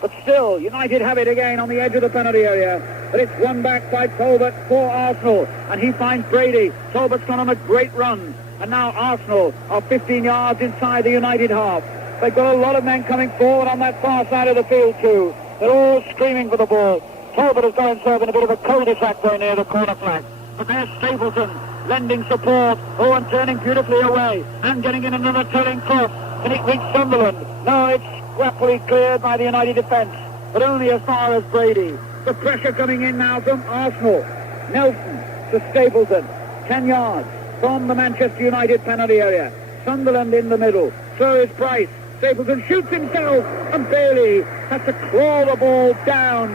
But still, United have it again on the edge of the penalty area. But it's won back by Talbot for Arsenal, and he finds Brady. Talbot's gone on a great run, and now Arsenal are 15 yards inside the United half. They've got a lot of men coming forward on that far side of the field too. They're all screaming for the ball. Talbot has got himself in a bit of a cul-de-sac there near the corner flag. But there's Stapleton lending support. Oh, and turning beautifully away and getting in another turning cross. Can it reach Sunderland? No, it's rapidly cleared by the United defence, but only as far as Brady. The pressure coming in now from Arsenal. Nelson to Stapleton. 10 yards from the Manchester United penalty area. Sunderland in the middle. So is Price. Stapleton shoots himself, and Bailey has to claw the ball down.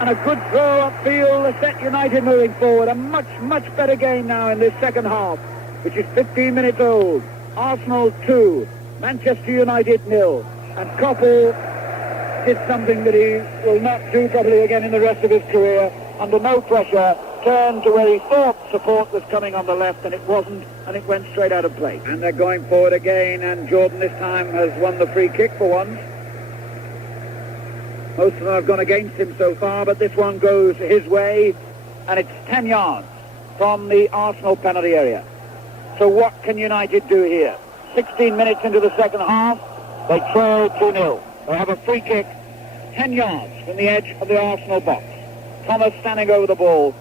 And a good throw upfield to set United moving forward. A much, much better game now in this second half, which is 15 minutes old. Arsenal 2, Manchester United 0. And Koppel did something that he will not do probably again in the rest of his career. Under no pressure, turned to where he thought support was coming on the left, and it wasn't, and it went straight out of play. And they're going forward again, and Jordan this time has won the free kick for once. Most of them have gone against him so far, but this one goes his way, and it's 10 yards from the Arsenal penalty area. So what can United do here? 16 minutes into the second half, they trail 2-0. They have a free kick 10 yards from the edge of the Arsenal box. Thomas standing over the ball.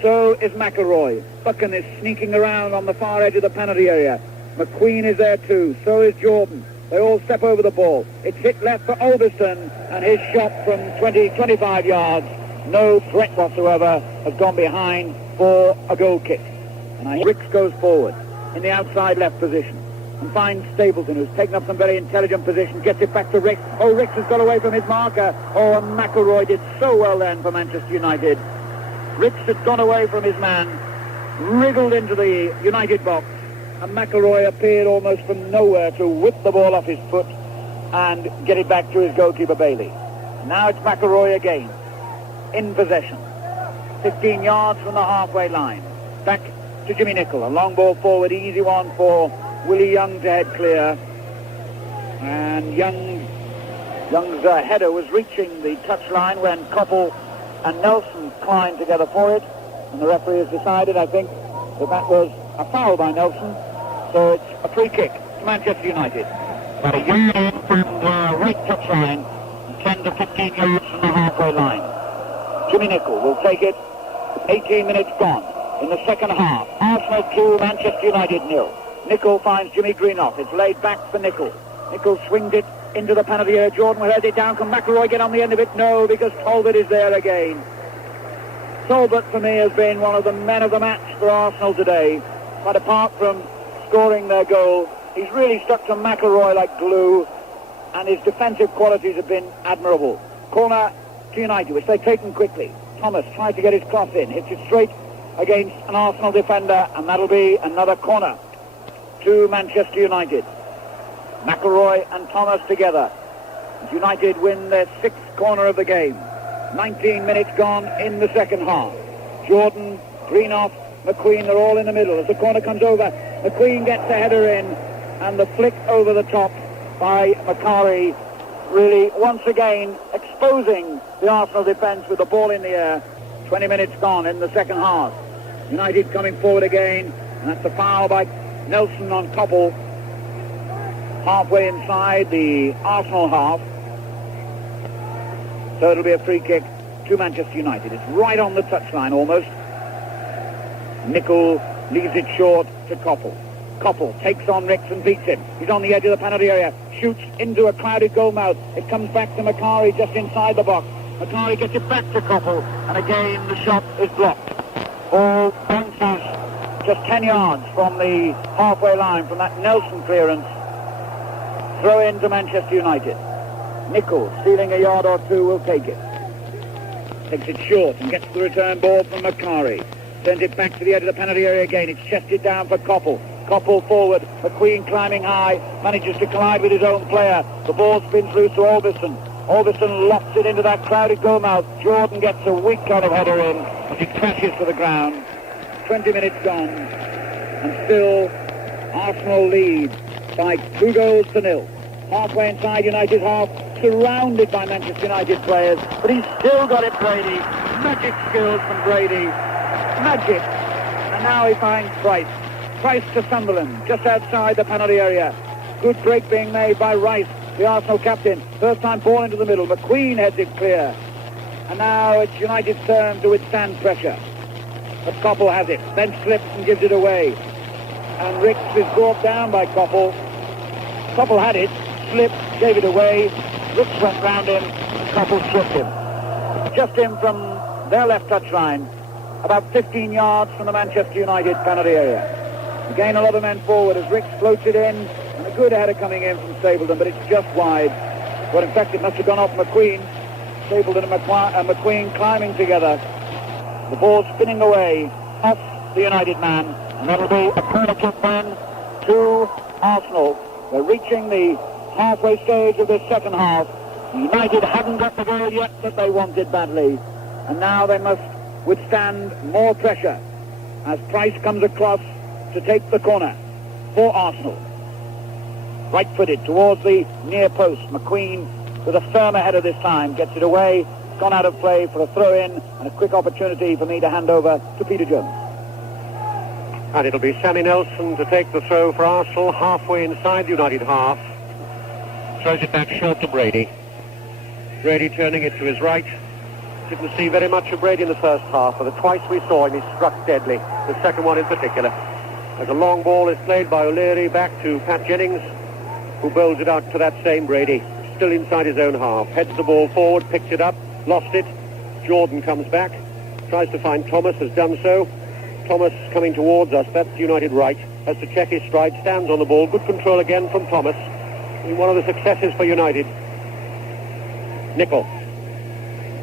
So is McElroy. Buchan is sneaking around on the far edge of the penalty area. McQueen is there too. So is Jordan. They all step over the ball. It's hit left for Olberson, and his shot from 20-25 yards, no threat whatsoever, has gone behind for a goal kick. And Ricks goes forward in the outside left position and finds Stapleton, who's taken up some very intelligent position, gets it back to Ricks. Oh, Ricks has got away from his marker. Oh, and McElroy did so well then for Manchester United. Ricks had gone away from his man, wriggled into the United box, and McElroy appeared almost from nowhere to whip the ball off his foot and get it back to his goalkeeper Bailey. Now it's McElroy again, in possession. 15 yards from the halfway line. Back to Jimmy Nicholl. A long ball forward, easy one for Willie Young to head clear. And Young's header was reaching the touchline when Koppel and Nelson climbed together for it. And the referee has decided, I think, that was a foul by Nelson. So it's a free kick to Manchester United. About a yard from the right touchline, 10 to 15 yards from the halfway line. Jimmy Nicholl will take it. 18 minutes gone in the second half. Arsenal 2, Manchester United 0. Nicholl finds Jimmy Greenough. It's laid back for Nicholl. Nicholl swings it into the penalty area. Jordan will head it down. Can McElroy get on the end of it? No, because Talbot is there again. Talbot, for me, has been one of the men of the match for Arsenal today. But apart from scoring their goal, he's really stuck to McElroy like glue, and his defensive qualities have been admirable. Corner to United, which they've taken quickly. Thomas tried to get his cross in, hits it straight against an Arsenal defender, and that'll be another corner to Manchester United. McElroy and Thomas together. United win their 6th corner of the game. 19 minutes gone in the second half. Jordan, Greenough, McQueen, they're all in the middle. As the corner comes over, McQueen gets a header in, and the flick over the top by Macari, really once again exposing the Arsenal defence with the ball in the air. 20 minutes gone in the second half. United coming forward again, and that's a foul by Nelson on Koppel. Halfway inside the Arsenal half. So it'll be a free kick to Manchester United. It's right on the touchline almost. Nicholl leaves it short to Koppel. Koppel takes on Ricks and beats him. He's on the edge of the penalty area. Shoots into a crowded goal mouth. It comes back to Macari just inside the box. Macari gets it back to Koppel. And again the shot is blocked. Ball bounces just 10 yards from the halfway line from that Nelson clearance. Throw in to Manchester United. Nicholl, stealing a yard or two, will take it. Takes it short and gets the return ball from Macari. Sends it back to the edge of the penalty area again. It's chested down for Koppel. Koppel forward. McQueen climbing high. Manages to collide with his own player. The ball spins loose to Olberson. Olberson lofts it into that crowded goal mouth. Jordan gets a weak kind of header in, but it crashes to the ground. 20 minutes gone. And still, Arsenal lead by 2-0. Halfway inside United's half, surrounded by Manchester United players, but he's still got it, Brady. Magic skills from Brady. Magic. And now he finds Price. Price to Sunderland, just outside the penalty area. Good break being made by Rice, the Arsenal captain. First time ball into the middle. McQueen heads it clear. And now it's United's turn to withstand pressure. But Koppel has it, then slips and gives it away. And Ricks is brought down by Koppel. Koppel had it, slipped, gave it away. Ricks went round him, Koppel tripped him. Just in from their left touchline, about 15 yards from the Manchester United penalty area. Again, a lot of men forward as Ricks floats it in, and a good header coming in from Stapleton, but it's just wide. Well, in fact, it must have gone off McQueen. Stapleton and McQueen climbing together. The ball spinning away off the United man, and that'll be a corner kick then to Arsenal. They're reaching the halfway stage of this second half. United haven't got the goal yet that they wanted badly, and now they must withstand more pressure as Price comes across to take the corner for Arsenal. Right-footed towards the near post. McQueen with a firmer header this time gets it away. Gone out of play for a throw-in, and a quick opportunity for me to hand over to Peter Jones. And it'll be Sammy Nelson to take the throw for Arsenal, halfway inside the United half. Throws it back short to Brady. Brady turning it to his right. Didn't see very much of Brady in the first half, but the twice we saw him, he struck deadly. The second one in particular. As a long ball is played by O'Leary back to Pat Jennings. who bowls it out to that same Brady, still inside his own half. Heads the ball forward, picks it up, lost it. Jordan comes back, tries to find Thomas, has done so. Thomas coming towards us, that's United right, has to check his stride, stands on the ball. Good control again from Thomas. One of the successes for United. Nicol.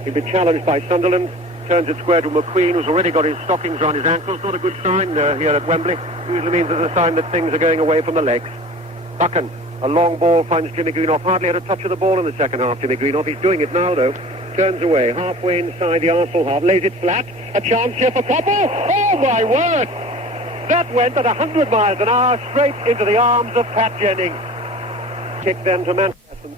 He'll be challenged by Sunderland. Turns it square to McQueen, who's already got his stockings round his ankles. Not a good sign here at Wembley. Usually means it's a sign that things are going away from the legs. Buchan. A long ball finds Jimmy Greenough. Hardly had a touch of the ball in the second half, Jimmy Greenough. He's doing it now, though. Turns away. Halfway inside the Arsenal half. Lays it flat. A chance here for Coppell. Oh, my word! That went at 100 miles an hour straight into the arms of Pat Jennings. Kick then to Manchester.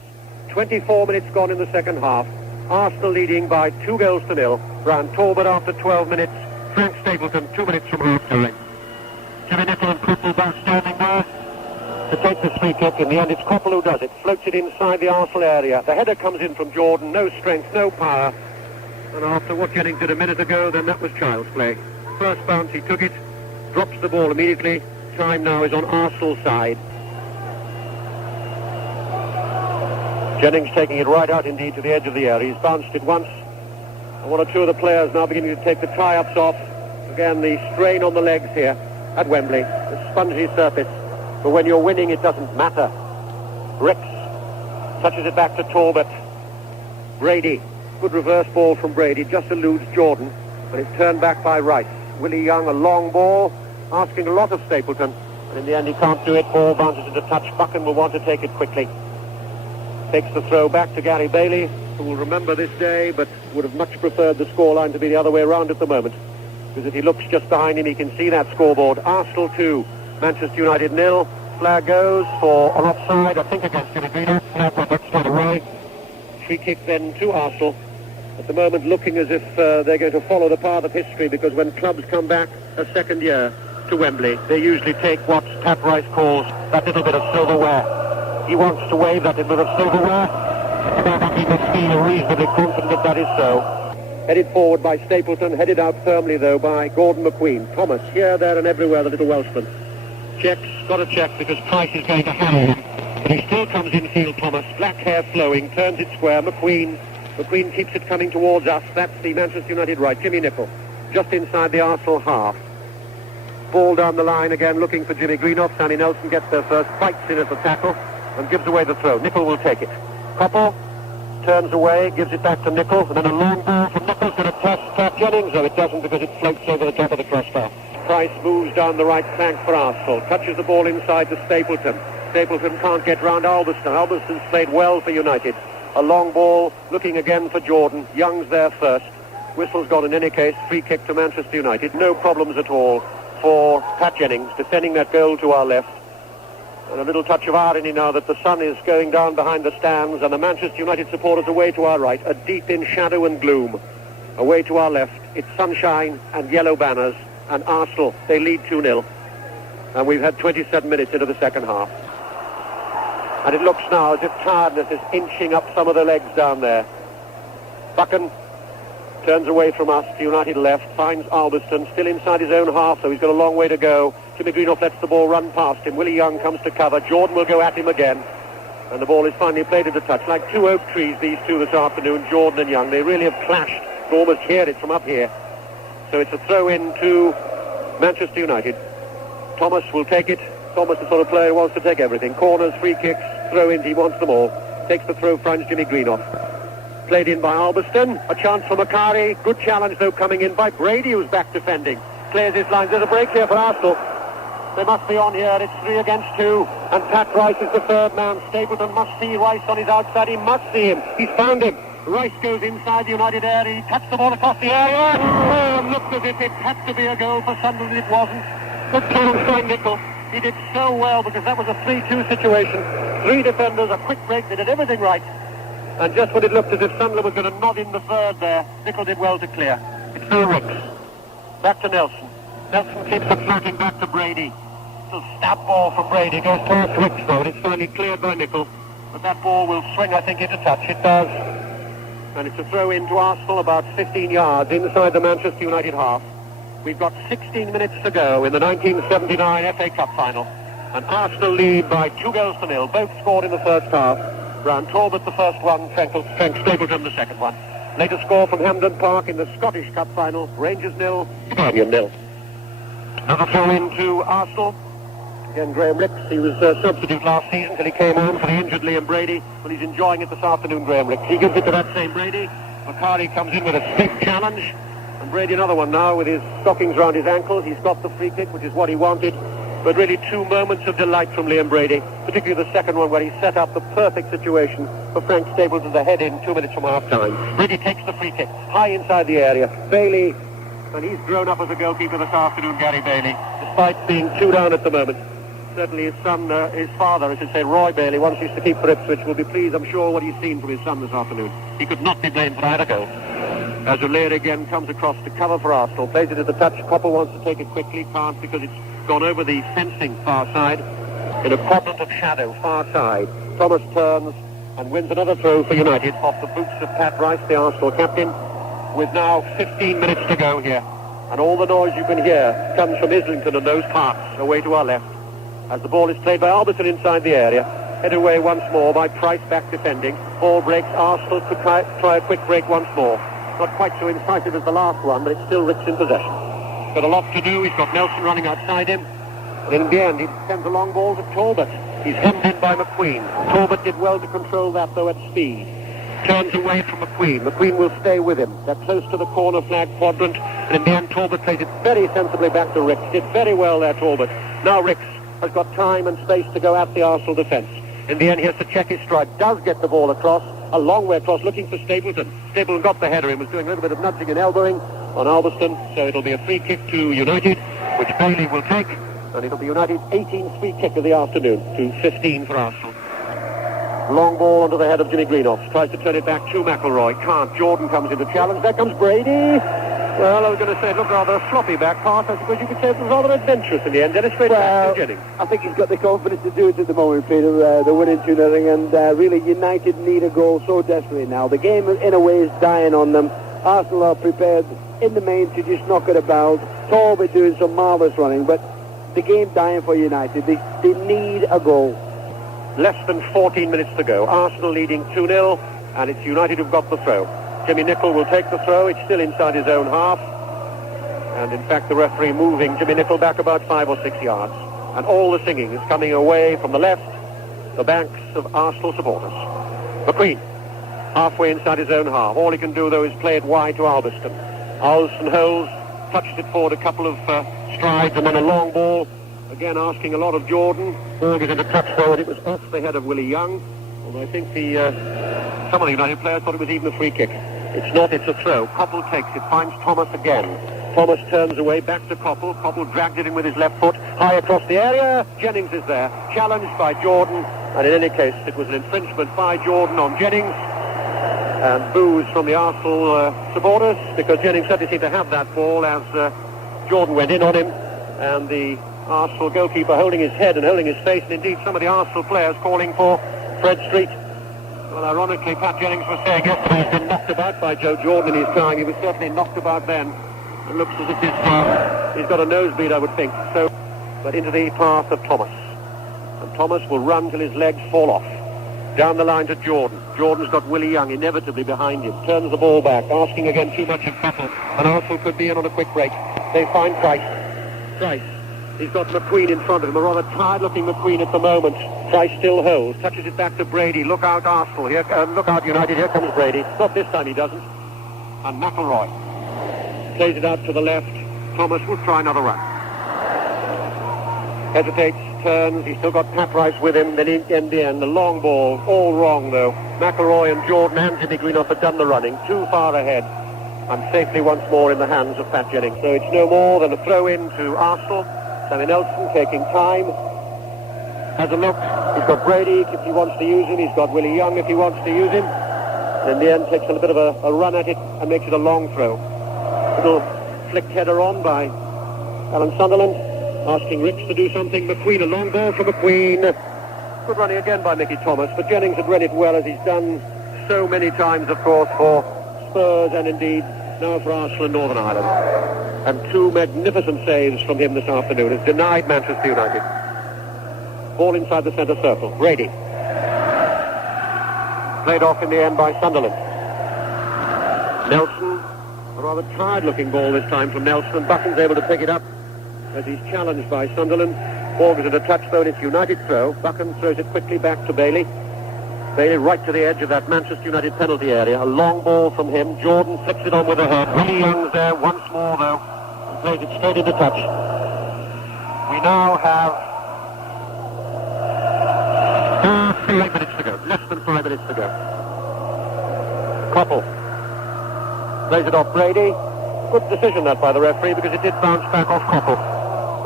24 minutes gone in the second half. Arsenal leading by 2-0. Brian Talbot after 12 minutes. Frank Stapleton 2 minutes from half-time. Jimmy Nicol and Coppell both standing there to take this free kick. In the end, it's Coppell who does it. Floats it inside the Arsenal area. The header comes in from Jordan. No strength, no power. And after what Jennings did a minute ago, then that was child's play. First bounce, he took it. Drops the ball immediately. Time now is on Arsenal's side. Jennings taking it right out indeed to the edge of the area. He's bounced it once. And one or two of the players now beginning to take the tie-ups off. Again, the strain on the legs here at Wembley. The spongy surface. But when you're winning, it doesn't matter. Ricks touches it back to Talbot. Brady. Good reverse ball from Brady. Just eludes Jordan. But it's turned back by Rice. Willie Young, a long ball, asking a lot of Stapleton. And in the end, he can't do it. Ball bounces into touch. Buchan will want to take it quickly. Takes the throw back to Gary Bailey, who will remember this day, but would have much preferred the scoreline to be the other way around at the moment. Because if he looks just behind him, he can see that scoreboard. Arsenal 2, Manchester United 0. Flag goes for an offside, I think against Jimmy Greenough. Flag got straight away. Free kick then to Arsenal. At the moment looking as if they're going to follow the path of history, because when clubs come back a second year to Wembley, they usually take what Pat Rice calls that little bit of silverware. He wants to wave that little bit of silverware. And he must feel reasonably confident that that is so. Headed forward by Stapleton, headed out firmly though by Gordon McQueen. Thomas here, there and everywhere, the little Welshman. Checks, got to check because Price is going to hammer him. But he still comes in field, Thomas. Black hair flowing, turns it square. McQueen keeps it coming towards us. That's the Manchester United right. Jimmy Nicol, just inside the Arsenal half. Ball down the line again, looking for Jimmy Greenough. Sammy Nelson gets there first, bites in at the tackle, and gives away the throw. Nicol will take it. Coppell turns away, gives it back to Nicol, and then a long ball from Nicol's going to test Pat Jennings. No, it doesn't, because it floats over the top of the crossbar. Price moves down the right flank for Arsenal, touches the ball inside to Stapleton. Stapleton can't get round Albiston. Albiston's played well for United. A long ball, looking again for Jordan. Young's there first. Whistle's gone in any case. Free kick to Manchester United. No problems at all for Pat Jennings, defending that goal to our left. And a little touch of irony now that the sun is going down behind the stands and the Manchester United supporters away to our right are deep in shadow and gloom. Away to our left, it's sunshine and yellow banners, and Arsenal, they lead 2-0. And we've had 27 minutes into the second half. And it looks now as if tiredness is inching up some of the legs down there. Buchan turns away from us to United left, finds Albiston, still inside his own half, so he's got a long way to go. Jimmy Greenough lets the ball run past him. Willie Young comes to cover. Jordan will go at him again. And the ball is finally played into touch. Like two oak trees, these two this afternoon, Jordan and Young. They really have clashed. You can almost hear it from up here. So it's a throw-in to Manchester United. Thomas will take it. Thomas, the sort of player who wants to take everything. Corners, free kicks, throw-ins, he wants them all. Takes the throw, finds Jimmy Greenough. Played in by Albiston. A chance for Macari. Good challenge, though, coming in by Brady, who's back defending. Clears his lines. There's a break here for Arsenal. They must be on here. It's 3 against 2. And Pat Rice is the third man. Stapleton must see Rice on his outside. He must see him. He's found him. Rice goes inside the United area. He cuts the ball across the area. Oh, looked as if it had to be a goal for Sunderland. It wasn't. Good challenge by Nicol. He did so well because that was a 3-2 situation. 3 defenders, a quick break. They did everything right. And just when it looked as if Sunderland was going to nod in the third there, Nicol did well to clear. It's still Ricks. Back to Nelson. Nelson keeps it floating back to Brady. Little stab ball from Brady. Goes past Ricks though. It's finally cleared by Nicol. But that ball will swing, I think, into touch. It does. And it's a throw in to Arsenal about 15 yards inside the Manchester United half. We've got 16 minutes to go in the 1979 FA Cup final. And Arsenal lead by 2-0. Both scored in the first half. Brown Talbot the first one, Frank Stapleton the second one. Later score from Hampden Park in the Scottish Cup final. Rangers 0, Birmingham 0. Another throw in to Arsenal. Again, Graham Ricks. He was substitute last season until he came on for the injured Liam Brady. Well, he's enjoying it this afternoon, Graham Ricks. He gives it to that same Brady. Macari comes in with a stiff challenge. And Brady another one now with his stockings round his ankles. He's got the free kick, which is what he wanted. But really 2 moments of delight from Liam Brady, particularly the second one where he set up the perfect situation for Frank Stapleton to head in 2 minutes from half-time. Brady takes the free kick high inside the area. Bailey, and he's grown up as a goalkeeper this afternoon, Gary Bailey, despite being 2 down at the moment. Certainly his son, his father, I should say, Roy Bailey, once used to keep for Ipswich, will be pleased, I'm sure, what he's seen from his son this afternoon. He could not be blamed for either goal. As O'Leary again comes across to cover for Arsenal, plays it at the touch. Copper wants to take it quickly, can't because it's gone over the fencing far side in a quadrant of shadow far side. Thomas turns and wins another throw for United off the boots of Pat Rice, the Arsenal captain, with now 15 minutes to go here. And all the noise you can hear comes from Islington and those parts away to our left. As the ball is played by Albertson inside the area, head away once more by Price back defending. Ball breaks, Arsenal could try a quick break once more. Not quite so incisive as the last one, but it's still Ricks in possession. Got a lot to do. He's got Nelson running outside him. And in the end, he sends a long ball to Talbot. He's hemmed in by McQueen. Talbot did well to control that, though, at speed. Turns away from McQueen. McQueen will stay with him. They're close to the corner flag quadrant. And in the end, Talbot plays it very sensibly back to Ricks. Did very well there, Talbot. Now Ricks has got time and space to go at the Arsenal defence. In the end, he has to check his stride. Does get the ball across, a long way across, looking for Stapleton. Stapleton got the header. He was doing a little bit of nudging and elbowing on Alberston, so it'll be a free kick to United, which Bailey will take, and it'll be United's 18th free kick of the afternoon to 15 for Arsenal. Long ball onto the head of Jimmy Greenoff. Tries to turn it back to McElroy. Can't. Jordan comes in to challenge. There comes Brady. Well, I was going to say it looked rather a floppy back pass. I suppose you could say it was rather adventurous in the end. Dennis, straight back to Jennings. I think he's got the confidence to do it at the moment, Peter. They're winning 2-0, and really United need a goal so desperately now. The game, in a way, is dying on them. Arsenal are prepared in the main to just knock it about. Talbot doing some marvellous running, but the game dying for United. They need a goal. Less than 14 minutes to go. Arsenal leading 2-0, and it's United who've got the throw. Jimmy Nicholl will take the throw. It's still inside his own half. And in fact, the referee moving Jimmy Nicholl back about 5 or 6 yards. And all the singing is coming away from the left, the banks of Arsenal supporters. McQueen, halfway inside his own half. All he can do, though, is play it wide to Alberston. Alston holds, touched it forward a couple of strides, and then a long ball. Again, asking a lot of Jordan. Berg is in the touch forward. It was off the head of Willie Young. Although I think some of the United players thought it was even a free kick. It's not, it's a throw. Koppel takes it, finds Thomas again. Thomas turns away, back to Koppel. Koppel dragged it in with his left foot, high across the area. Jennings is there, challenged by Jordan. And in any case, it was an infringement by Jordan on Jennings. And boos from the Arsenal supporters, because Jennings certainly seemed to have that ball as Jordan went in on him. And the Arsenal goalkeeper holding his head and holding his face. And indeed, some of the Arsenal players calling for Fred Street. Well, ironically, Pat Jennings was saying yesterday he's been knocked about by Joe Jordan in his time. He was certainly knocked about then. It looks as if he's got a nosebleed, I would think. So, but into the path of Thomas. And Thomas will run till his legs fall off. Down the line to Jordan. Jordan's got Willie Young inevitably behind him. Turns the ball back, asking again too much of Koppel. And Arsenal could be in on a quick break. They find Price. Price. He's got McQueen in front of him, a rather tired-looking McQueen at the moment. Price still holds, touches it back to Brady. Look out, Arsenal. Here, look out, United. Here comes Brady. Not this time, he doesn't. And McElroy plays it out to the left. Thomas will try another run. Hesitates, turns. He's still got Pat Rice with him. Then in the end, the long ball, all wrong though. McElroy and Jordan and Jimmy Greenoff had done the running, too far ahead. And safely once more in the hands of Pat Jennings. So it's no more than a throw-in to Arsenal. Sammy Nelson taking time, has a look. He's got Brady if he wants to use him. He's got Willie Young if he wants to use him. And in the end, takes a little bit of a run at it and makes it a long throw. Little flicked header on by Alan Sunderland, asking Ricks to do something. McQueen, a long ball for McQueen. Good running again by Mickey Thomas, but Jennings had read it well, as he's done so many times, of course, for Spurs and indeed now for Arsenal and Northern Ireland. And 2 magnificent saves from him this afternoon has denied Manchester United. Ball inside the centre circle. Brady. Played off in the end by Sunderland. Nelson. A rather tired-looking ball this time from Nelson, and Buchan's able to pick it up as he's challenged by Sunderland. Ball goes into touch, though, and it's United throw. Buchan throws it quickly back to Bailey. Bailey right to the edge of that Manchester United penalty area. A long ball from him. Jordan flicks it on with a head. Willie Young's there once more, though, and plays it straight into touch. We now have 5 minutes to go. Less than 5 minutes to go. Koppel plays it off Brady. Good decision that by the referee, because it did bounce back off Koppel.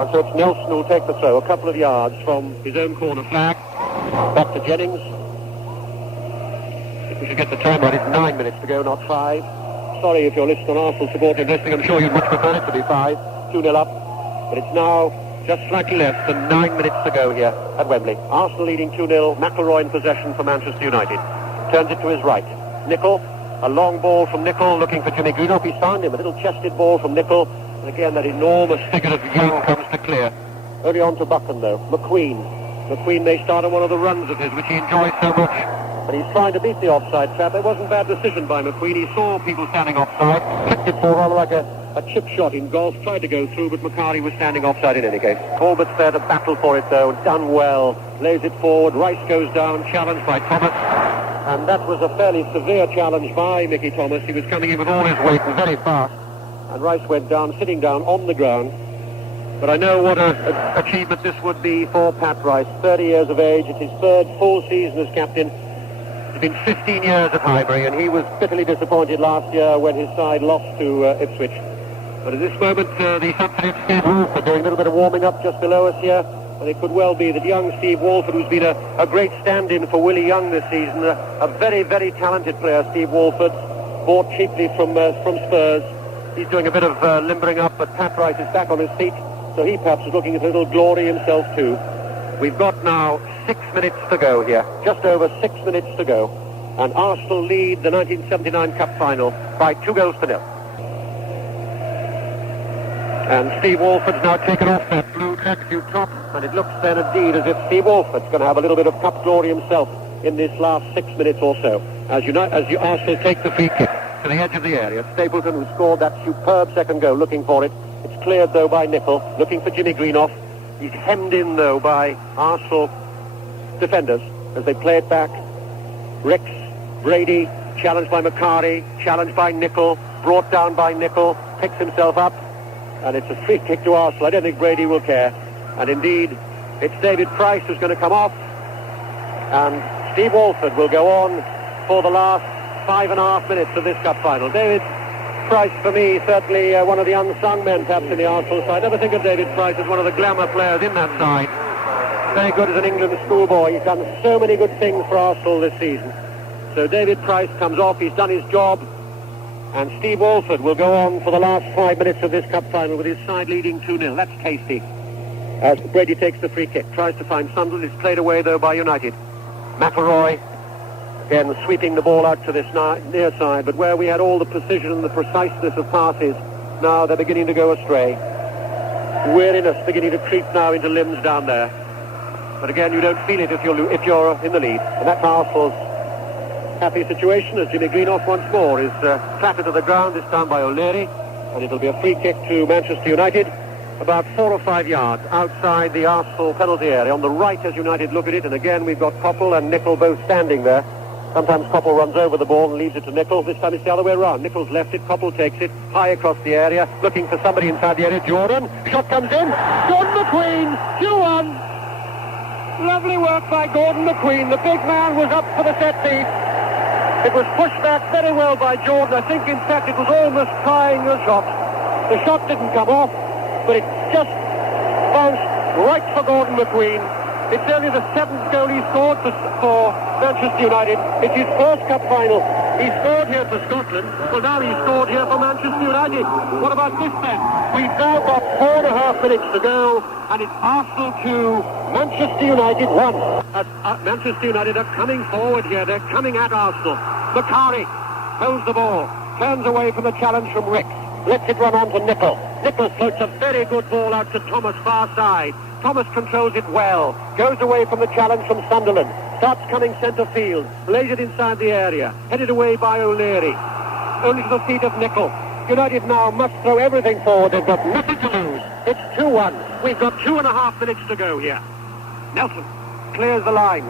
And so it's Nelson who will take the throw a couple of yards from his own corner flag. Back to Jennings. If we should get the time right, it's 9 minutes to go, not 5. Sorry if you're listening on Arsenal supporting listening, I'm sure you'd much prefer it to be 5. 2-0 up. But it's now just slightly less than 9 minutes to go here at Wembley. Arsenal leading 2-0. McElroy in possession for Manchester United. Turns it to his right. Nicol. A long ball from Nicol looking for Jimmy Greenough. He's found him. A little chested ball from Nicol. And again, that enormous figure of Young comes to clear. Only on to Buchan, though. McQueen. McQueen may start on one of the runs of his, which he enjoys so much. And he's trying to beat the offside trap. It wasn't a bad decision by McQueen. He saw people standing offside. Flicked it for rather like a chip shot in golf. Tried to go through, but Macari was standing offside in any case. Talbot's there to battle for it, though. Done well. Lays it forward. Rice goes down. Challenged by Thomas. And that was a fairly severe challenge by Mickey Thomas. He was coming in with all his weight and very fast. And Rice went down, sitting down on the ground. But I know what an achievement this would be for Pat Rice. 30 years of age. It's his third full season as captain. It's been 15 years at Highbury, and he was bitterly disappointed last year when his side lost to Ipswich. But at this moment, the substitute Steve Wolford doing a little bit of warming up just below us here. And it could well be that young Steve Wolford, who's been a great stand-in for Willie Young this season, a very, very talented player, Steve Wolford, bought cheaply from Spurs. He's doing a bit of limbering up, but Pat Rice is back on his feet, so he perhaps is looking at a little glory himself too. We've got now 6 minutes to go here, just over 6 minutes to go, and Arsenal lead the 1979 Cup Final by 2-0. And Steve Wolford's now taken off that blue tracksuit top, and it looks then indeed as if Steve Wolford's going to have a little bit of cup glory himself in this last 6 minutes or so. As Arsenal take the free kick to the edge of the area. Stapleton, who scored that superb second goal, looking for it. It's cleared, though, by Nicol, looking for Jimmy Greenough. He's hemmed in, though, by Arsenal defenders as they play it back. Ricks, Brady, challenged by Macari, challenged by Nicol, brought down by Nicol, picks himself up. And it's a free kick to Arsenal. I don't think Brady will care. And indeed, it's David Price who's going to come off. And Steve Wolford will go on for the last 5.5 minutes of this cup final. David Price, for me, certainly one of the unsung men, perhaps, in the Arsenal side. I never think of David Price as one of the glamour players in that side. Very good as an England schoolboy. He's done so many good things for Arsenal this season. So David Price comes off. He's done his job. And Steve Wolford will go on for the last 5 minutes of this cup final with his side leading 2-0. That's tasty. As Brady takes the free kick, tries to find Sunderland. It's played away, though, by United. McElroy, again, sweeping the ball out to this near side. But where we had all the precision and the preciseness of passes, now they're beginning to go astray. Weariness beginning to creep now into limbs down there. But again, you don't feel it if you're in the lead. And that's Arsenal's happy situation as Jimmy Greenough once more is clattered to the ground, this time by O'Leary, and it'll be a free kick to Manchester United about 4 or 5 yards outside the Arsenal penalty area on the right as United look at it. And again we've got Koppel and Nicol both standing there. Sometimes Koppel runs over the ball and leaves it to Nicol. This time it's the other way around. Nicol's left it, Koppel takes it high across the area, looking for somebody inside the area. Jordan, shot comes in, Gordon McQueen, 2-1. Lovely work by Gordon McQueen. The big man was up for the set piece. It was pushed back very well by Jordan. I think, in fact, it was almost trying a shot. The shot didn't come off, but it just bounced right for Gordon McQueen. It's only the 7th goal he scored for Manchester United. It's his first cup final. He scored here for Scotland. Well, now he's scored here for Manchester United. What about this then? We've now got 4.5 minutes to go, and it's Arsenal 2, Manchester United 1. As Manchester United are coming forward here. They're coming at Arsenal. Macari holds the ball, turns away from the challenge from Ricks. Lets it run on to Nicol. Nicol floats a very good ball out to Thomas far side. Thomas controls it well. Goes away from the challenge from Sunderland. Starts coming centre field. Lays it inside the area. Headed away by O'Leary. Only to the feet of Nicol. United now must throw everything forward. They've got nothing to lose. It's 2-1. We've got 2.5 minutes to go here. Nelson clears the line.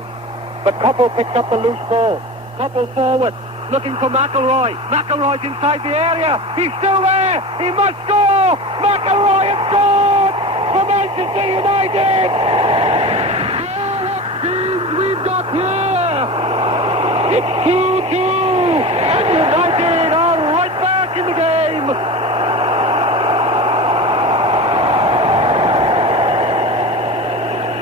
But Coppell picks up the loose ball. Coppell forward. Looking for McElroy. McElroy's inside the area. He's still there. He must score. McElroy has scored for Manchester United. Oh, what scenes we've got here. It's 2-2. And United are right back in the game.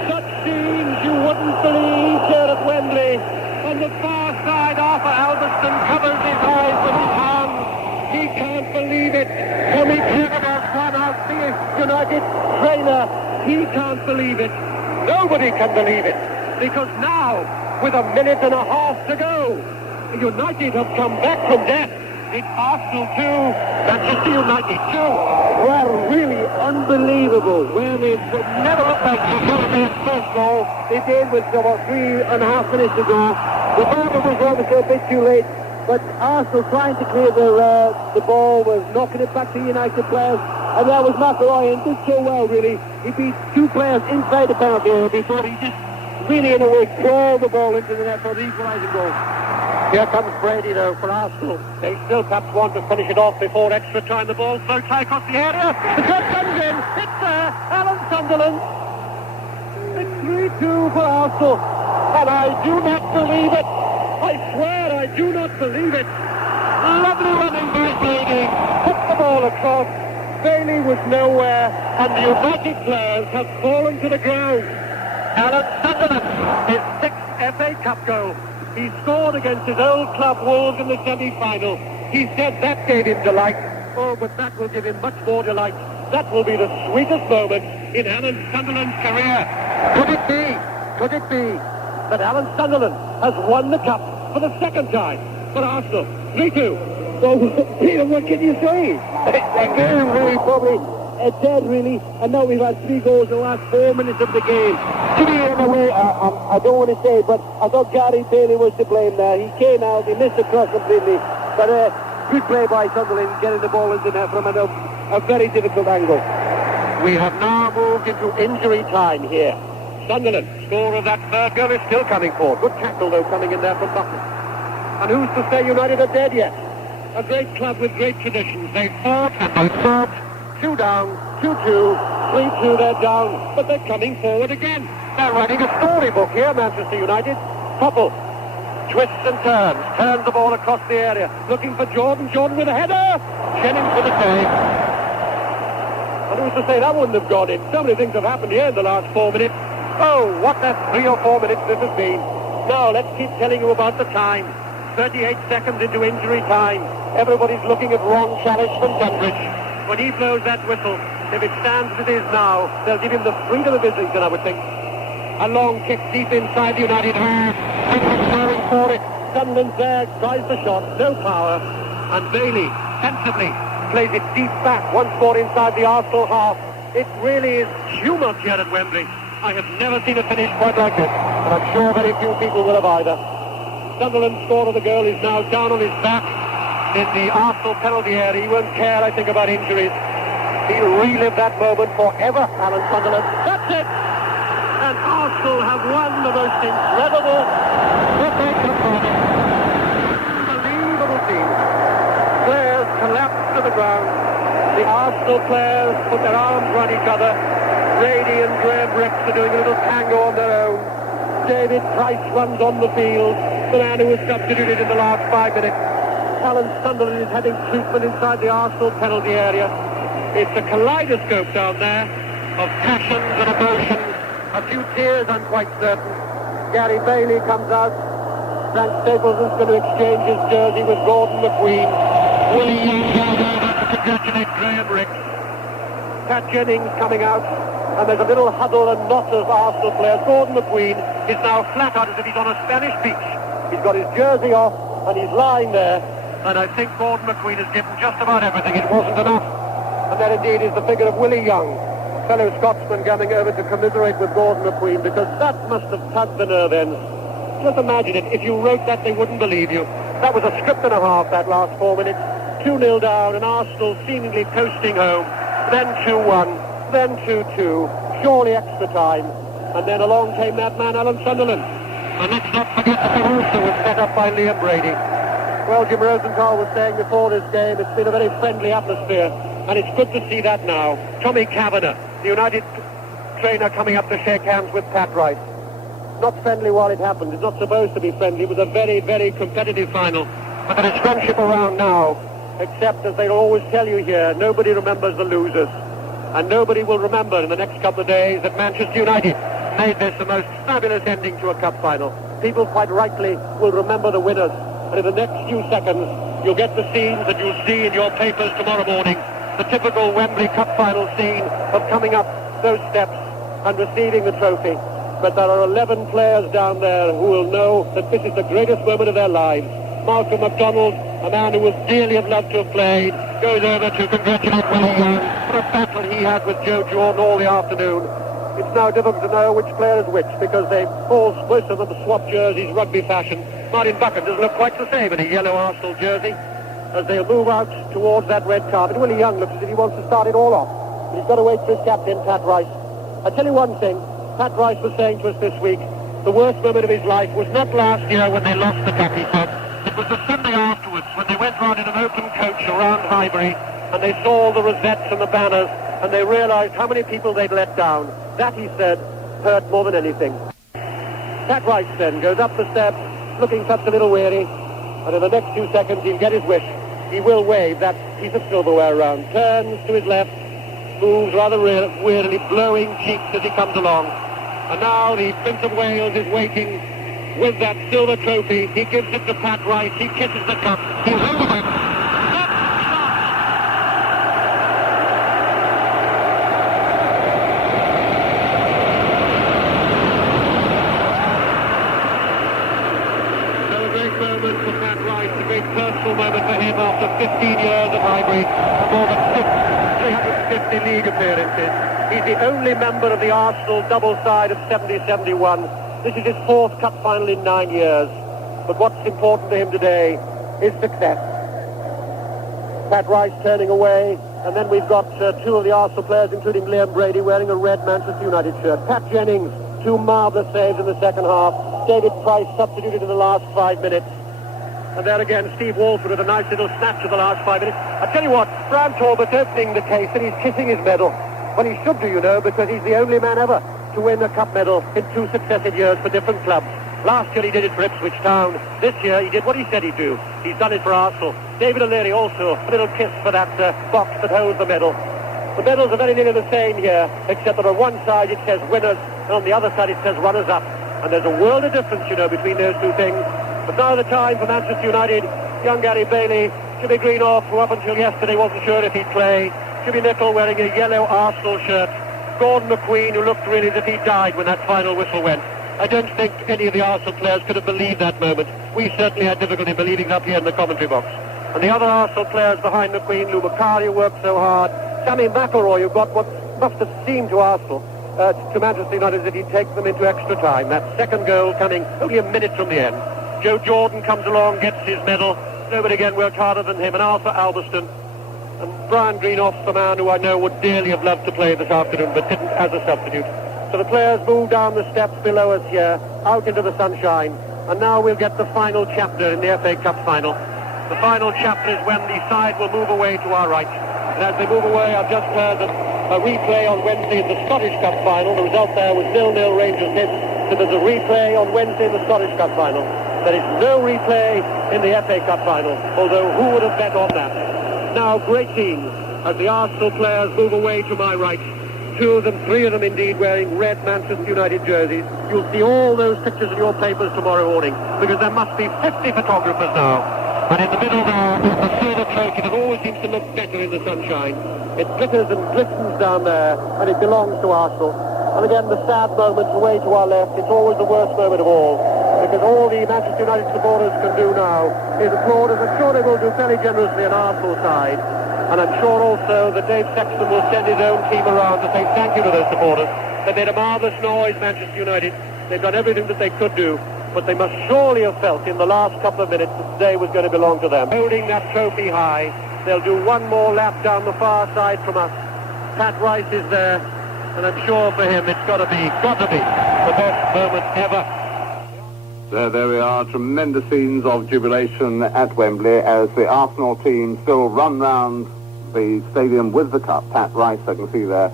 Such scenes you wouldn't believe here at Wembley. On the far side, Arthur Alberston covers his eyes with his hands. He can't believe it. Tommy Cliver's run out the United trainer. He can't believe it. Nobody can believe it. Because now, with 1.5 minutes to go, United have come back from death. It's Arsenal 2, Manchester United 2. Well, really unbelievable. Well, it would never look like it was their first goal. They did with about 3.5 minutes to go. The ball was obviously a bit too late, but Arsenal trying to clear the ball, was knocking it back to United players, and that was McElroy, and did so well, really. He beat 2 players inside the penalty area before he just really, in a way, crawled the ball into the net for the equalising goal. Here comes Brady, though, for Arsenal. They still perhaps want to finish it off before extra time. The ball floats high across the area. The shot comes in. It's there. Alan Sunderland. It's 3-2 for Arsenal. And I do not believe it. I swear I do not believe it. Lovely running by Brady. Put the ball across. Bailey was nowhere. And the United players have fallen to the ground. Alan Sunderland, his 6th FA Cup goal. He scored against his old club Wolves in the semi-final. He said that gave him delight. Oh, but that will give him much more delight. That will be the sweetest moment in Alan Sunderland's career. Could it be that Alan Sunderland has won the cup for the 2nd time for Arsenal? 3-2. So, Peter, what can you say? A game really probably dead, really, and now we've had 3 goals in the last 4 minutes of the game. To me, in a way, I don't want to say, but I thought Gary Bailey was to blame there. He came out, he missed the cross completely, but good play by Sunderland, getting the ball into net from a very difficult angle. We have now moved into injury time here. Sunderland, score of that 3rd goal, is still coming forward. Good tackle, though, coming in there from Buckland. And who's to say United are dead yet? A great club with great traditions. They fought and they fought. 2 down, 2-2, 3-2, they're down, but they're coming forward again. They're writing a storybook here, Manchester United. Coppell twists and turns the ball across the area, looking for Jordan with a header. Jennings for the save. And who's to say that wouldn't have gone in? So many things have happened here in the last 4 minutes. Oh, what that 3 or 4 minutes this has been. Now, let's keep telling you about the time. 38 seconds into injury time. Everybody's looking at Ron Chalice from Tunbridge. When he blows that whistle, if it stands as it is now, they'll give him the freedom of Islington, I would think. A long kick deep inside the United half. Sunderland going for it. Sunderland's there, tries the shot, no power. And Bailey, sensibly, plays it deep back, once more inside the Arsenal half. It really is tumult here at Wembley. I have never seen a finish quite like this, and I'm sure very few people will have either. Sunderland's score of the goal is now down on his back in the Arsenal penalty area. He won't care, I think, about injuries. He'll relive that moment forever, Alan Sunderland. That's it! And Arsenal have won the most incredible FA Cup final. Unbelievable scene. Players collapsed to the ground. The Arsenal players put their arms around each other. Brady and Graham Rix are doing a little tango on their own. David Price runs on the field, the man who was substituted in the last 5 minutes. Alan Sunderland is having treatment inside the Arsenal penalty area. It's a kaleidoscope down there of passions and emotions. A few tears, I'm quite certain. Gary Bailey comes out. Frank Stapleton's going to exchange his jersey with Gordon McQueen. Willie Young down there to congratulate Graham Rix. Pat Jennings coming out. And there's a little huddle and knot of Arsenal players. Gordon McQueen is now flat out as if he's on a Spanish beach. He's got his jersey off and he's lying there. And I think Gordon McQueen has given just about everything. It wasn't enough. And there indeed is the figure of Willie Young. fellow Scotsman coming over to commiserate with Gordon McQueen, because that must have tugged the nerve ends. Just imagine it. If you wrote that, they wouldn't believe you. That was a script and a half, that last 4 minutes. 2-0 down, and Arsenal seemingly coasting home. Then 2-1, then 2-2, surely extra time. And then along came that man, Alan Sunderland. And let's not forget that also was set up by Liam Brady. Well, Jim Rosenthal was saying before this game, it's been a very friendly atmosphere, and it's good to see that now. Tommy Kavanagh, the United trainer, coming up to shake hands with Pat Rice. Not friendly while it happened. It's not supposed to be friendly. It was a very, very competitive final. But there is friendship around now, except, as they'll always tell you here, nobody remembers the losers. And nobody will remember in the next couple of days that Manchester United made this the most fabulous ending to a cup final. People quite rightly will remember the winners. And in the next few seconds, you'll get the scenes that you'll see in your papers tomorrow morning. The typical Wembley Cup final scene of coming up those steps and receiving the trophy. But there are 11 players down there who will know that this is the greatest moment of their lives. Malcolm MacDonald, a man who would dearly have loved to have played, goes over to congratulate Willie Young for a battle he had with Joe Jordan all the afternoon. It's now difficult to know which player is which, because they all, most of them, swap jerseys rugby fashion. Martin Buchan doesn't look quite the same in a yellow Arsenal jersey as they'll move out towards that red carpet. Willie Young looks as if he wants to start it all off. But he's got to wait for his captain, Pat Rice. I tell you one thing, Pat Rice was saying to us this week, the worst moment of his life was not last year when they lost the cup, he said. It was the Sunday afterwards when they went round in an open coach around Highbury and they saw all the rosettes and the banners and they realised how many people they'd let down. That, he said, hurt more than anything. Pat Rice then goes up the steps, looking perhaps a little weary, and in the next few seconds he'll get his wish. He will wave that piece of silverware around, turns to his left, moves rather wearily, blowing cheeks as he comes along. And now the Prince of Wales is waiting with that silver trophy. He gives it to Pat Rice. He kisses the cup. He's over it. So a great moment for Pat Rice, a great personal moment for him after 15 years at Highbury, more than 350 league appearances. He's the only member of the Arsenal double side of 70-71. This is his fourth cup final in 9 years. But what's important to him today is success. Pat Rice turning away, and then we've got two of the Arsenal players, including Liam Brady, wearing a red Manchester United shirt. Pat Jennings, two marvellous saves in the second half. David Price substituted in the last 5 minutes. And there again, Steve Walford with a nice little snatch of the last 5 minutes. I tell you what, Fran Talbot's opening the case that he's kissing his medal. Well, he should do, you know, because he's the only man ever to win a cup medal in 2 successive years for different clubs. Last year he did it for Ipswich Town. This year he did what he said he'd do. He's done it for Arsenal. David O'Leary also, a little kiss for that box that holds the medal. The medals are very nearly the same here, except that on one side it says winners, and on the other side it says runners-up. And there's a world of difference, you know, between those two things. But now the time for Manchester United. Young Gary Bailey, Jimmy Greenoff, who up until yesterday wasn't sure if he'd play. Jimmy Nicholl wearing a yellow Arsenal shirt. Gordon McQueen, who looked really as if he died when that final whistle went. I don't think any of the Arsenal players could have believed that moment. We certainly had difficulty believing it up here in the commentary box. And the other Arsenal players behind McQueen, Lou Macari, who worked so hard. Sammy McElroy, who got what must have seemed to Arsenal, to Manchester United, that he'd take them into extra time. That second goal coming only a minute from the end. Joe Jordan comes along, gets his medal. Nobody again worked harder than him. And Arthur Albiston. And Brian Greenoff's the man who I know would dearly have loved to play this afternoon, but didn't as a substitute. So the players move down the steps below us here, out into the sunshine. And now we'll get the final chapter in the FA Cup final. The final chapter is when the side will move away to our right. And as they move away, I've just heard that a replay on Wednesday in the Scottish Cup final. The result there was 0-0 Rangers hit. So there's a replay on Wednesday in the Scottish Cup final. There is no replay in the FA Cup final, although who would have bet on that? Now, great teams as the Arsenal players move away to my right. 2 of them, 3 of them indeed, wearing red Manchester United jerseys. You'll see all those pictures in your papers tomorrow morning, because there must be 50 photographers now. And in the middle there is the silver trophy that always seems to look better in the sunshine. It glitters and glistens down there, and it belongs to Arsenal. And again, the sad moment away to our left, it's always the worst moment of all, because all the Manchester United supporters can do now is applaud, as I'm sure they will do fairly generously on Arsenal side, And I'm sure also that Dave Sexton will send his own team around to say thank you to those supporters. They made a marvellous noise, Manchester United. They've done everything that they could do, but they must surely have felt in the last couple of minutes that today was going to belong to them. Holding that trophy high, they'll do one more lap down the far side from us. Pat Rice is there, and I'm sure for him it's got to be the best moment ever. There we are, tremendous scenes of jubilation at Wembley as the Arsenal team still run round the stadium with the cup. Pat Rice, I can see there,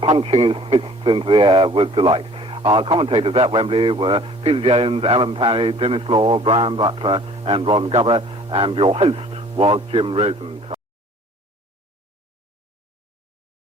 punching his fists into the air with delight. Our commentators at Wembley were Peter Jones, Alan Parry, Dennis Law, Brian Butler and Ron Gubber, and your host was Jim Rosenthal.